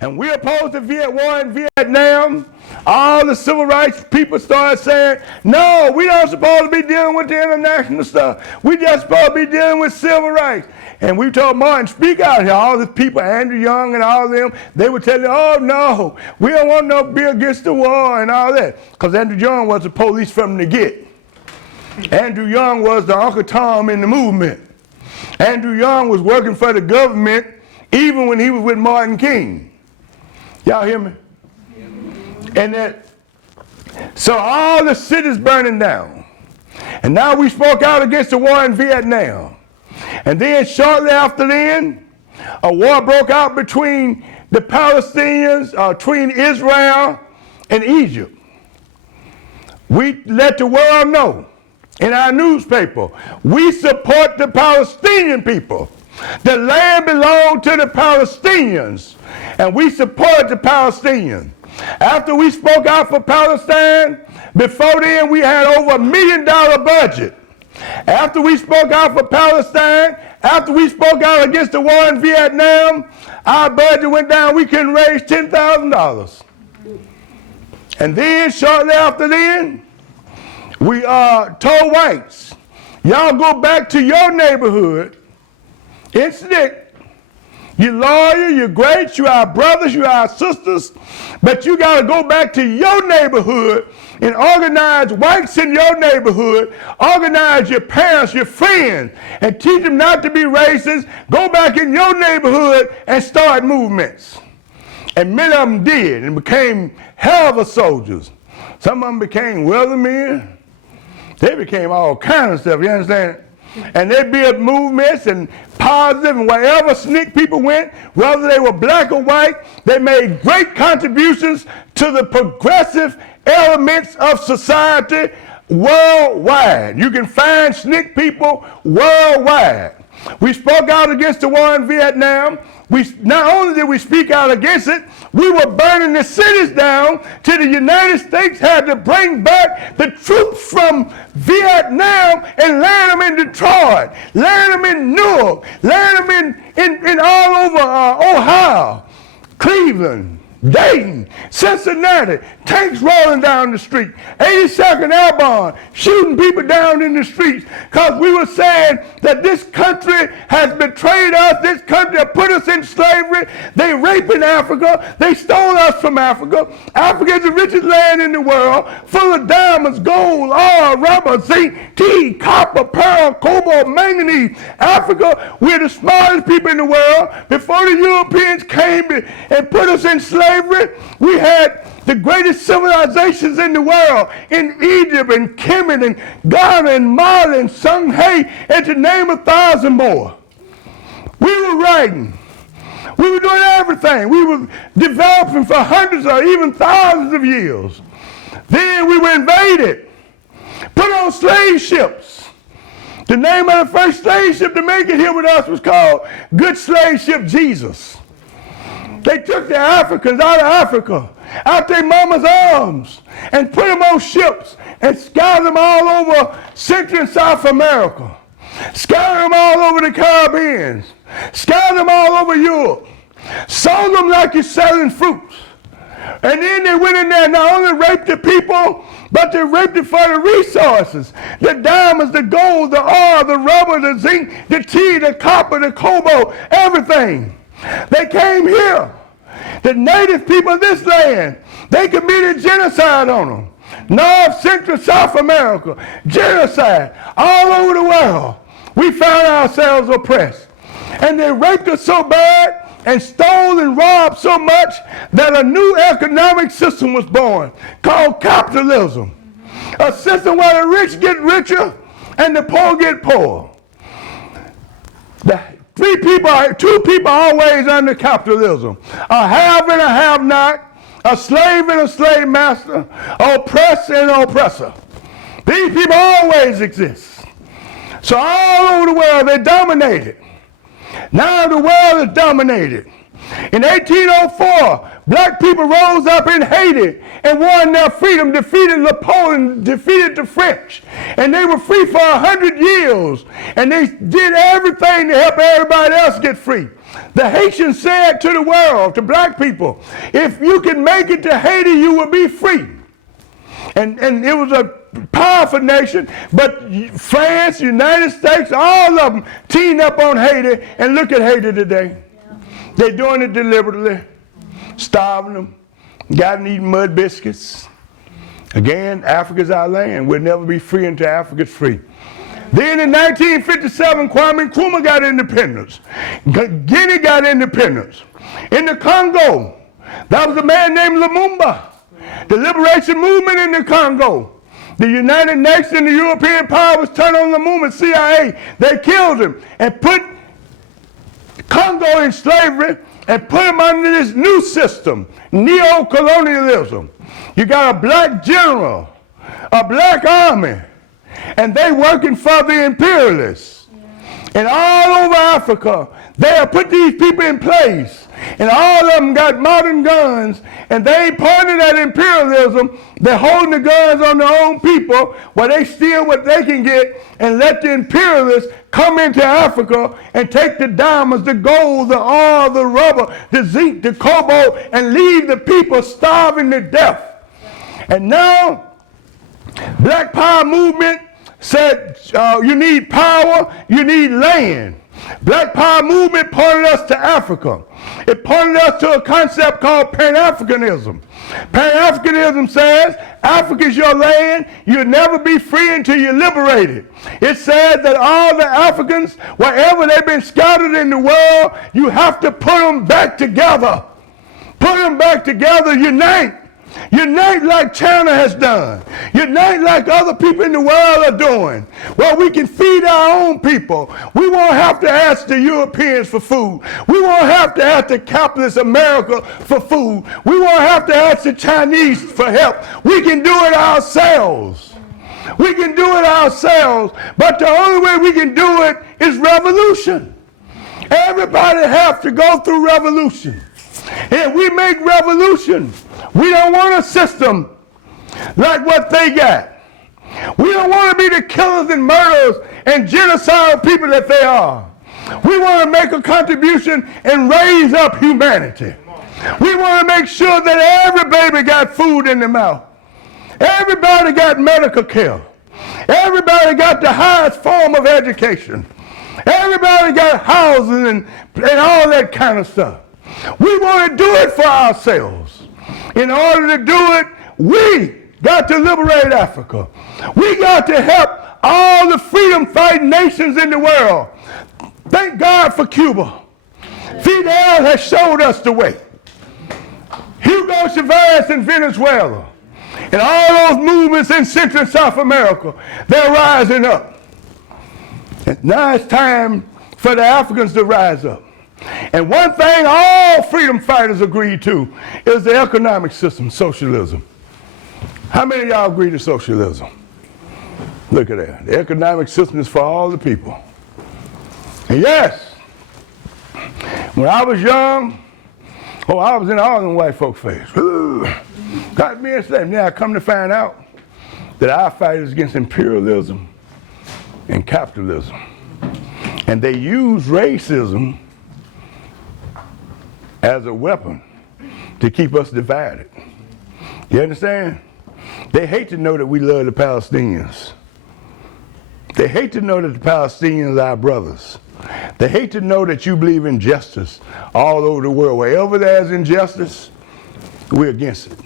And we opposed the war in Vietnam. All the civil rights people started saying, no, we don't supposed to be dealing with the international stuff. We just supposed to be dealing with civil rights. And we told Martin, speak out here. All the people, Andrew Young and all of them, they were telling, oh no, we don't want no bill against the war and all that. Because Andrew Young was the police from the get. Andrew Young was the Uncle Tom in the movement. Andrew Young was working for the government even when he was with Martin King. Y'all hear me? And so all the cities burning down. And now we spoke out against the war in Vietnam. And then shortly after then, a war broke out between the Palestinians, between Israel and Egypt. We let the world know in our newspaper, we support the Palestinian people. The land belonged to the Palestinians, and we support the Palestinians. After we spoke out for Palestine, before then we had over $1 million budget. After we spoke out for Palestine, after we spoke out against the war in Vietnam, our budget went down. We couldn't raise $10,000. And then shortly after then, we told whites, y'all go back to your neighborhood in SNCC. You're loyal, you're great, you're our brothers, you're our sisters, but you got to go back to your neighborhood and organize whites in your neighborhood, organize your parents, your friends, and teach them not to be racist. Go back in your neighborhood and start movements. And many of them did and became hell of a soldiers. Some of them became weathermen. They became all kinds of stuff, you understand? And they built movements and positive, and wherever SNCC people went, whether they were black or white, they made great contributions to the progressive elements of society worldwide. You can find SNCC people worldwide. We spoke out against the war in Vietnam. Not only did we speak out against it, we were burning the cities down till the United States had to bring back the troops from Vietnam and land them in Detroit, land them in Newark, land them in all over Ohio, Cleveland, Dayton, Cincinnati, tanks rolling down the street, 82nd Airborne shooting people down in the streets because we were saying that this country has betrayed us, this country has put us in slavery, they raping Africa, they stole us from Africa. Africa is the richest land in the world, full of diamonds, gold, oil, rubber, zinc, tea, copper, pearl, cobalt, manganese. Africa, we're the smartest people in the world. Before the Europeans came and put us in slavery, we had the greatest civilizations in the world in Egypt and Kemet and Ghana and Mali and Songhai, and to name 1,000 more. We were writing. We were doing everything. We were developing for hundreds or even thousands of years. Then we were invaded, put on slave ships. The name of the first slave ship to make it here with us was called Good Slave Ship Jesus. They took the Africans out of Africa, out their mama's arms, and put them on ships and scattered them all over Central and South America, scattered them all over the Caribbean, scattered them all over Europe, sold them like you're selling fruits. And then they went in there and not only raped the people, but they raped it for the resources, the diamonds, the gold, the oil, the rubber, the zinc, the tea, the copper, the cobalt, everything. They came here. The native people of this land, they committed genocide on them. North, Central, South America, genocide all over the world. We found ourselves oppressed. And they raped us so bad and stole and robbed so much that a new economic system was born called capitalism. A system where the rich get richer and the poor get poorer. Two people always under capitalism. A have and a have not, a slave and a slave master, oppressed and oppressor. These people always exist. So all over the world they dominated. Now the world is dominated. In 1804, black people rose up in Haiti and won their freedom, defeated Napoleon, defeated the French, and they were free for 100 years, and they did everything to help everybody else get free. The Haitians said to the world, to black people, if you can make it to Haiti, you will be free. And it was a powerful nation, but France, United States, all of them teamed up on Haiti, and look at Haiti today. They're doing it deliberately, starving them, got them eating mud biscuits. Again, Africa's our land. We'll never be free until Africa's free. Then in 1957, Kwame Nkrumah got independence. Guinea got independence. In the Congo, that was a man named Lumumba. The liberation movement in the Congo. The United Nations and the European powers turned on Lumumba, CIA. They killed him and put Congo in slavery and put him under this new system, neo-colonialism. You got a black general, a black army, and they working for the imperialists. And all over Africa, they have put these people in place. And all of them got modern guns, and they ain't pointing at imperialism. They're holding the guns on their own people while they steal what they can get and let the imperialists come into Africa and take the diamonds, the gold, the oil, the rubber, the zinc, the cobalt, and leave the people starving to death. And now, Black Power movement said you need power, you need land. Black Power movement pointed us to Africa. It pointed us to a concept called Pan-Africanism. Pan-Africanism says, Africa is your land, you'll never be free until you're liberated. It said that all the Africans, wherever they've been scattered in the world, you have to put them back together. Put them back together, unite. Unite like China has done. Unite like other people in the world are doing. Well, we can feed our own people. We won't have to ask the Europeans for food. We won't have to ask the capitalist America for food. We won't have to ask the Chinese for help. We can do it ourselves. We can do it ourselves. But the only way we can do it is revolution. Everybody has to go through revolution. And we make revolution. We don't want a system like what they got. We don't want to be the killers and murderers and genocidal people that they are. We want to make a contribution and raise up humanity. We want to make sure that every baby got food in their mouth. Everybody got medical care. Everybody got the highest form of education. Everybody got housing and all that kind of stuff. We want to do it for ourselves. In order to do it, we got to liberate Africa. We got to help all the freedom-fighting nations in the world. Thank God for Cuba. Fidel has showed us the way. Hugo Chavez in Venezuela. And all those movements in Central and South America, they're rising up. And now it's time for the Africans to rise up. And one thing all freedom fighters agree to is the economic system, socialism. How many of y'all agree to socialism? Look at that. The economic system is for all the people. And yes, when I was young, I was in all them white folk face. Got me enslaved. Now I come to find out that our fight is against imperialism and capitalism. And they use racism as a weapon to keep us divided. You understand? They hate to know that we love the Palestinians. They hate to know that the Palestinians are our brothers. They hate to know that you believe in justice all over the world. Wherever there's injustice, we're against it.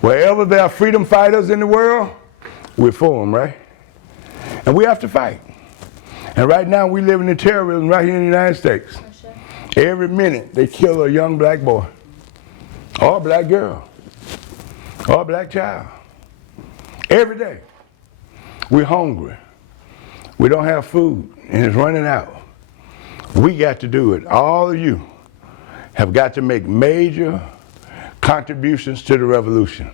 Wherever there are freedom fighters in the world, we're for them, right? And we have to fight. And right now we live in terrorism right here in the United States. Every minute they kill a young black boy, or a black girl, or a black child. Every day. We're hungry. We don't have food, and it's running out. We got to do it. All of you have got to make major contributions to the revolution.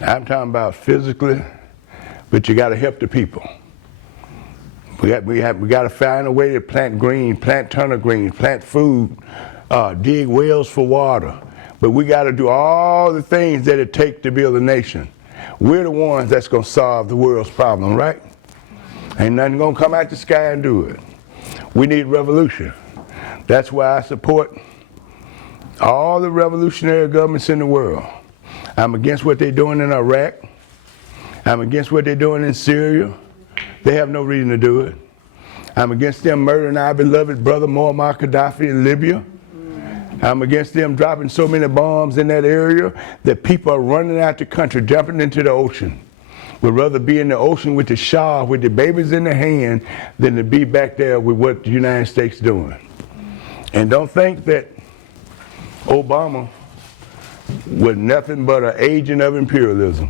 I'm talking about physically, but you got to help the people. We got to find a way to plant green, plant turnip greens, plant food, dig wells for water. But we got to do all the things that it takes to build a nation. We're the ones that's going to solve the world's problem, right? Ain't nothing going to come out the sky and do it. We need revolution. That's why I support all the revolutionary governments in the world. I'm against what they're doing in Iraq. I'm against what they're doing in Syria. They have no reason to do it. I'm against them murdering our beloved brother Muammar Gaddafi in Libya. I'm against them dropping so many bombs in that area that people are running out the country, jumping into the ocean. Would rather be in the ocean with the Shah, with the babies in their hand, than to be back there with what the United States is doing. And don't think that Obama was nothing but an agent of imperialism.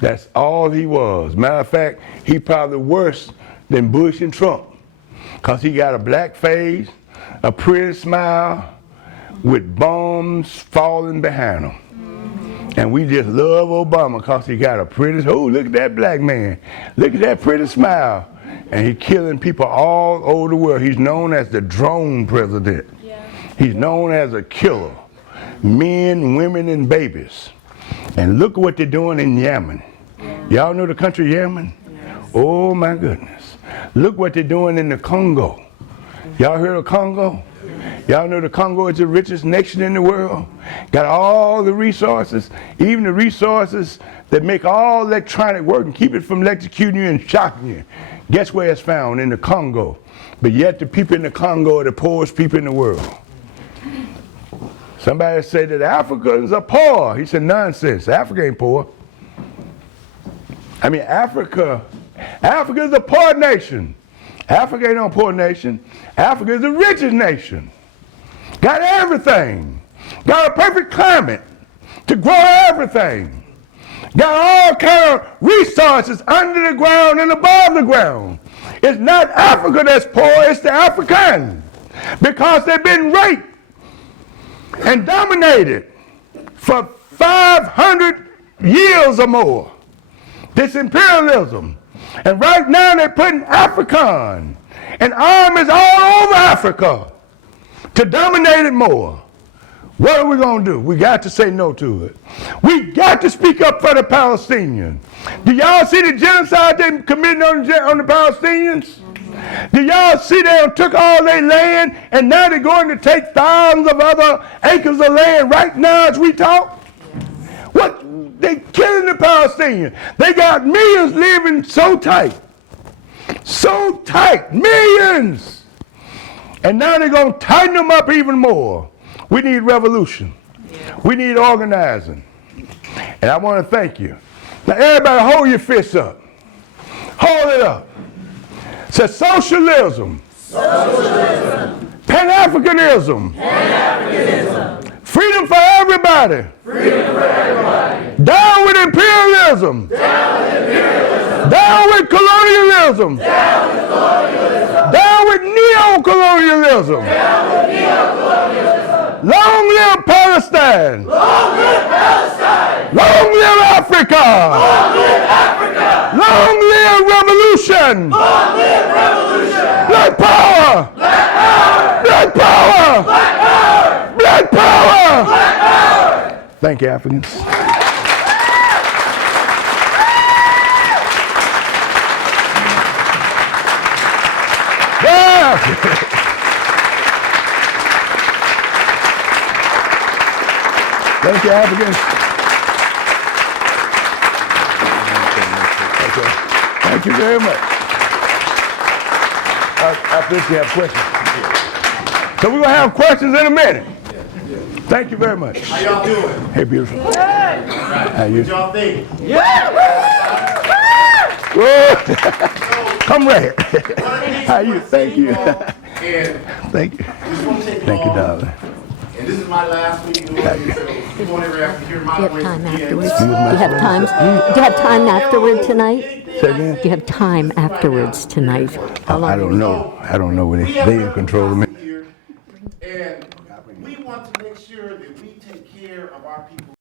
That's all he was. Matter of fact, he probably worse than Bush and Trump, because he got a black face, a pretty smile, with bombs falling behind him. And we just love Obama because he got a pretty, oh, look at that black man. Look at that pretty smile. And he's killing people all over the world. He's known as the drone president. Yeah. He's known as a killer. Men, women, and babies. And look what they're doing in Yemen. Yeah. Y'all know the country Yemen? Yes. Oh my goodness. Look what they're doing in the Congo. Y'all heard of Congo? Y'all know the Congo is the richest nation in the world. Got all the resources, even the resources that make all electronic work and keep it from electrocuting you and shocking you. Guess where it's found? In the Congo. But yet the people in the Congo are the poorest people in the world. Somebody said that Africans are poor. He said, nonsense. Africa ain't poor. I mean, Africa is a poor nation. Africa ain't no poor nation. Africa is the richest nation. Got everything. Got a perfect climate to grow everything. Got all kind of resources under the ground and above the ground. It's not Africa that's poor, it's the Africans. Because they've been raped and dominated for 500 years or more. This imperialism. And right now they're putting African and armies all over Africa to dominate it more. What are we going to do? We got to say no to it. We got to speak up for the Palestinians. Do y'all see the genocide they committed on the Palestinians? Do y'all see they took all their land and now they're going to take thousands of other acres of land right now as we talk? What? They killing the Palestinians. They got millions living so tight, millions. And now they're going to tighten them up even more. We need revolution. Yeah. We need organizing. And I want to thank you. Now everybody hold your fists up. Hold it up. Say socialism. Socialism. Pan-Africanism. Pan-Africanism. Freedom for everybody. Freedom for everybody. Down with imperialism. Down with imperialism. Down with colonialism. Down with colonialism. Down with neo-colonialism. Down with neo-colonialism. Long live Palestine. Long live Palestine. Long live Africa. Long live Africa. Long live revolution. Long live revolution. Black power. Black power. Black power. Black power. Black power. Black power. Thank you, Africans. Yeah. Thank you, Africans. Okay. Thank you very much. After this, we have questions. So we're going to have questions in a minute. Thank you very much. How y'all doing? Hey, beautiful. Good. How y'all think? Yeah. Come right here. How you? Thank you. Thank you. Thank you, darling. And this is my last week doing it, so you won't ever have to hear my voice again. Do you have time afterward tonight? Say again? Do you have time afterwards tonight? I don't know. I don't know when they in control of me. And we want to make sure that we take care of our people.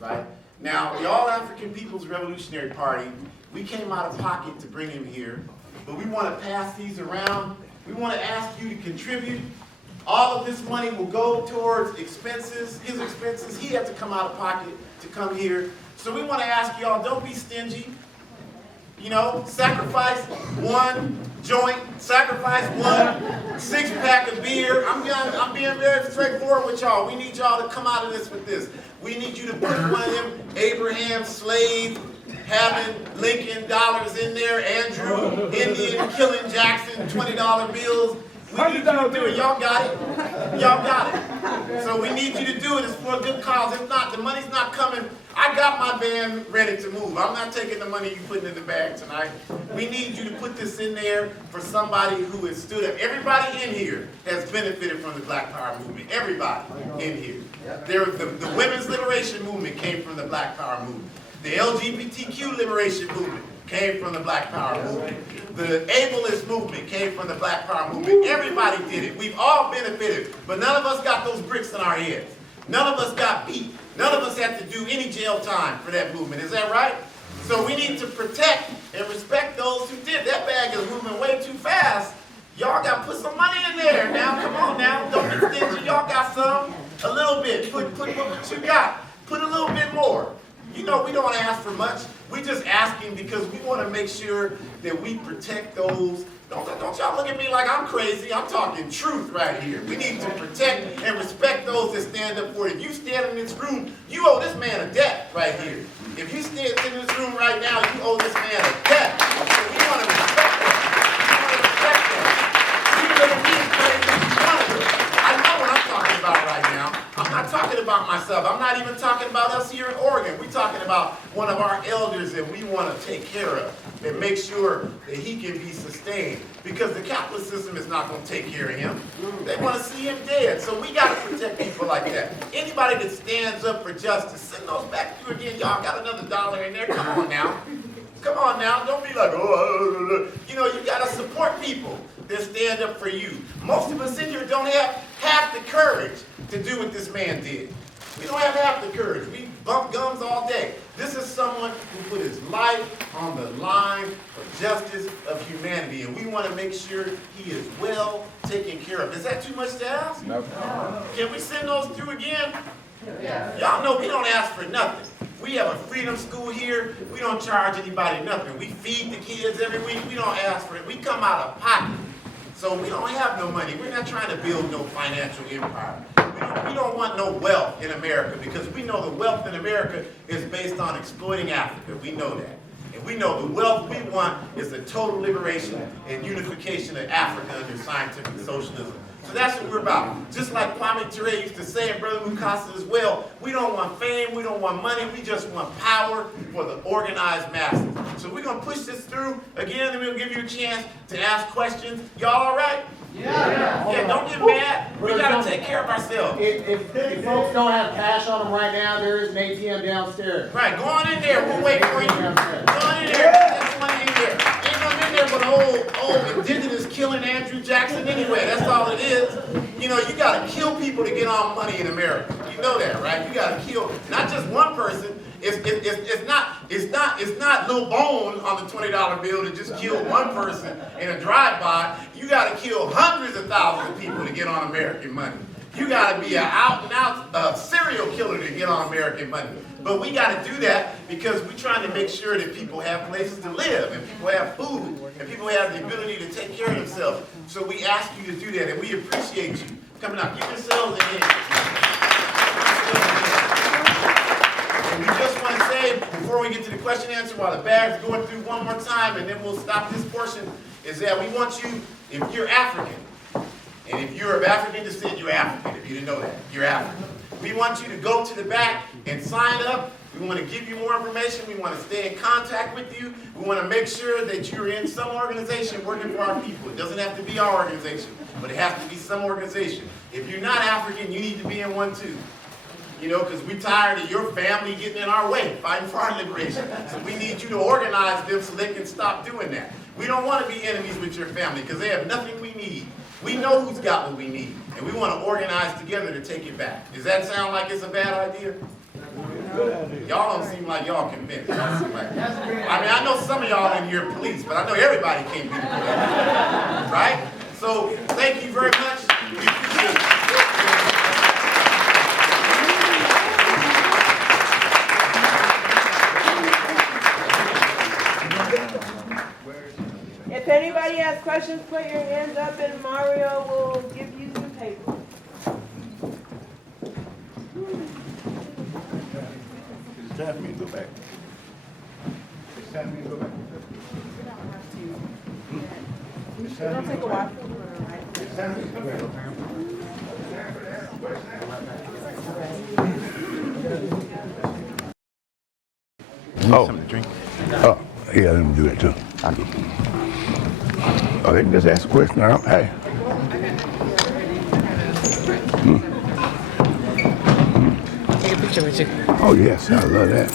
Right? Now, the All African People's Revolutionary Party, we came out of pocket to bring him here. but we want to pass these around. We want to ask you to contribute. All of this money will go towards expenses, his expenses. He had to come out of pocket to come here. So we want to ask y'all, don't be stingy. You know, sacrifice one joint, sacrifice one six-pack of beer. I'm being very straightforward with y'all. We need y'all to come out of this with this. We need you to put one of them Abraham slave having Lincoln dollars in there, Andrew, Indian killing Jackson, $20 bills. We need you to do it. Y'all got it. Y'all got it. So we need you to do it. It's for a good cause. If not, the money's not coming. I got my van ready to move. I'm not taking the money you putting in the bag tonight. We need you to put this in there for somebody who has stood up. Everybody in here has benefited from the Black Power movement. Everybody in here. The women's liberation movement came from the Black Power movement. The LGBTQ liberation movement came from the Black Power movement. The ableist movement came from the Black Power movement. Everybody did it. We've all benefited, but none of us got those bricks in our heads. None of us got beat. None of us had to do any jail time for that movement. Is that right? So we need to protect and respect those who did. That bag is moving way too fast. Y'all got to put some money in there now. Come on now. Don't be stingy. Y'all got some. A little bit. Put what you got. Put a little bit more. You know, we don't ask for much. We just asking because we want to make sure that we protect those. Don't y'all look at me like I'm crazy. I'm talking truth right here. We need to protect and respect those that stand up for it. If you stand in this room, you owe this man a debt right here. If you stand in this room right now, you owe this man a debt. So we want to respect that. We want to respect that. You look at me and say, I know what I'm talking about right now. I'm not talking about myself. I'm not even talking about us here in Oregon. We're talking about one of our elders that we want to take care of and make sure that he can be sustained. Because the capitalist system is not going to take care of him. They want to see him dead. So we got to protect people like that. Anybody that stands up for justice, send those back to you again. Y'all got another dollar in there. Come on now. Come on now. Don't be like, oh, you know, you got to support people that stand up for you. Most of us in here don't have half the courage to do what this man did. We don't have half the courage. We bump gums all day. This is someone who put his life on the line for justice of humanity, and we want to make sure he is well taken care of. Is that too much to ask? No. Can we send those through again? Yeah. Y'all know we don't ask for nothing. We have a freedom school here. We don't charge anybody nothing. We feed the kids every week. We don't ask for it. We come out of pocket. So we don't have no money. We're not trying to build no financial empire. We don't want no wealth in America because we know the wealth in America is based on exploiting Africa. We know that. And we know the wealth we want is the total liberation and unification of Africa under scientific socialism. So that's what we're about. Just like Kwame Ture used to say, and Brother Mukasa as well, we don't want fame, we don't want money, we just want power for the organized masses. So we're going to push this through again, and we'll give you a chance to ask questions. Y'all all right? Yeah, don't get mad. We got to take care of ourselves. If folks don't have cash on them right now, there is an ATM downstairs. Right, go on in there. We'll wait for you. Go on in there. There's money in there. Ain't nothing in there but old indigenous killing Andrew Jackson anyway. That's all it is. You know, you got to kill people to get on money in America. You know that, right? You got to kill not just one person. It's not Lil Bone on the $20 bill to just kill one person in a drive-by. You got to kill hundreds of thousands of people to get on American money. You got to be an out-and-out serial killer to get on American money. But we got to do that because we're trying to make sure that people have places to live and people have food and people have the ability to take care of themselves. So we ask you to do that, and we appreciate you coming out. Give yourselves a hand. We just want to say, before we get to the question and answer, while the bag's going through one more time, and then we'll stop this portion, is that we want you, if you're African, and if you're of African descent, you're African. If you didn't know that, you're African. We want you to go to the back and sign up. We want to give you more information. We want to stay in contact with you. We want to make sure that you're in some organization working for our people. It doesn't have to be our organization, but it has to be some organization. If you're not African, you need to be in one too. You know, because we're tired of your family getting in our way, fighting for our liberation. So we need you to organize them so they can stop doing that. We don't want to be enemies with your family because they have nothing we need. We know who's got what we need, and we want to organize together to take it back. Does that sound like it's a bad idea? Y'all don't seem like y'all convinced. Y'all seem like, I mean, I know some of y'all in here are police, but I know everybody can't be the police. Right? So, thank you very much. We appreciate it. If anybody has questions, put your hands up and Mario will give you some paper. It's time for me to go back. It's time for me to go back. It'll take a while. Oh. Oh, yeah, let me do it too. Oh, they can just ask a question. Hey. Take a picture with you. Oh, yes, I love that.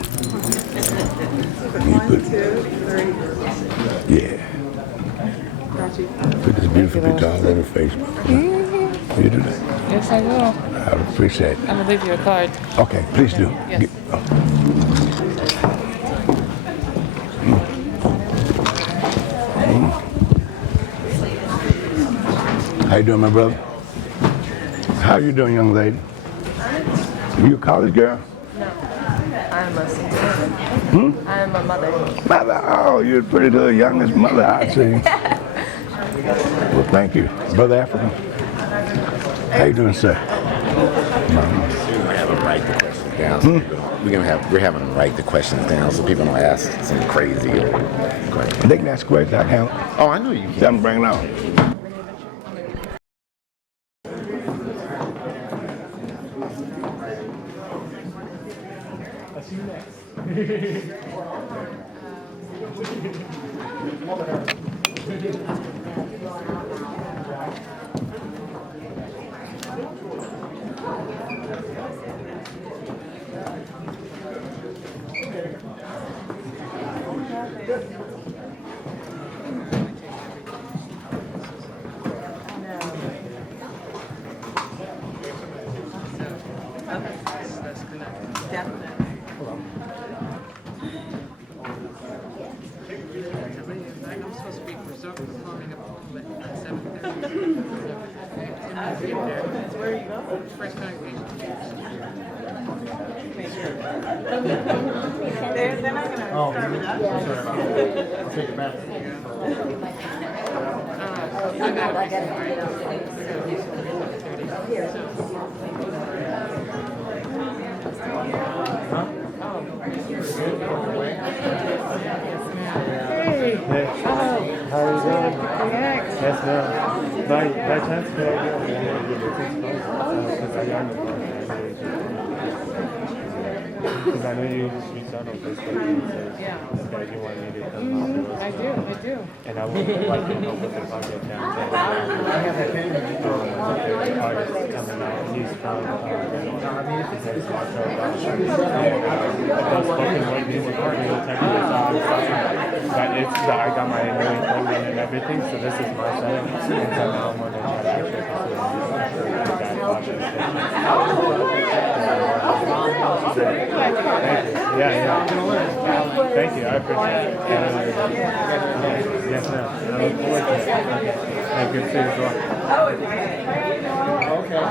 Yeah. Put this beautiful picture all over Facebook. You do that? Yes, I will. I would appreciate it. I'm gonna leave you a card. Okay, please do. Yes. How you doing, my brother? How you doing, young lady? You a college girl? No, I'm a single mother. I'm a mother. Mother, oh, you're the pretty little youngest mother I see. Well, thank you. Brother African. How you doing, sir? We're gonna have them write the questions down. So we're having them write the questions down so people don't ask some crazy or questions. They can ask questions. I can. Oh, I know you can. Tell them bring it on. I'm supposed to be performing a poem at 7:30. Where are you going? First congregation. They're not gonna start with us. I'll take it back. Hey, how are you doing? Yes, ma'am. By chance, could I get your business card? Because I got your because I know you just reached out on Facebook and said that you want me to come out. I do. And I would like to help with the project now. There's an artist coming out. He's from his name's Mukasa Dada. Does spoken word music for me. Technically, so but it's I got my million program and everything, so this is my setup. And so now I'm going to try to actually that project. Thank you. Yeah. Thank you. I appreciate it. Yes, ma'am. I look forward to it. Thank you. See you as well. Oh, okay.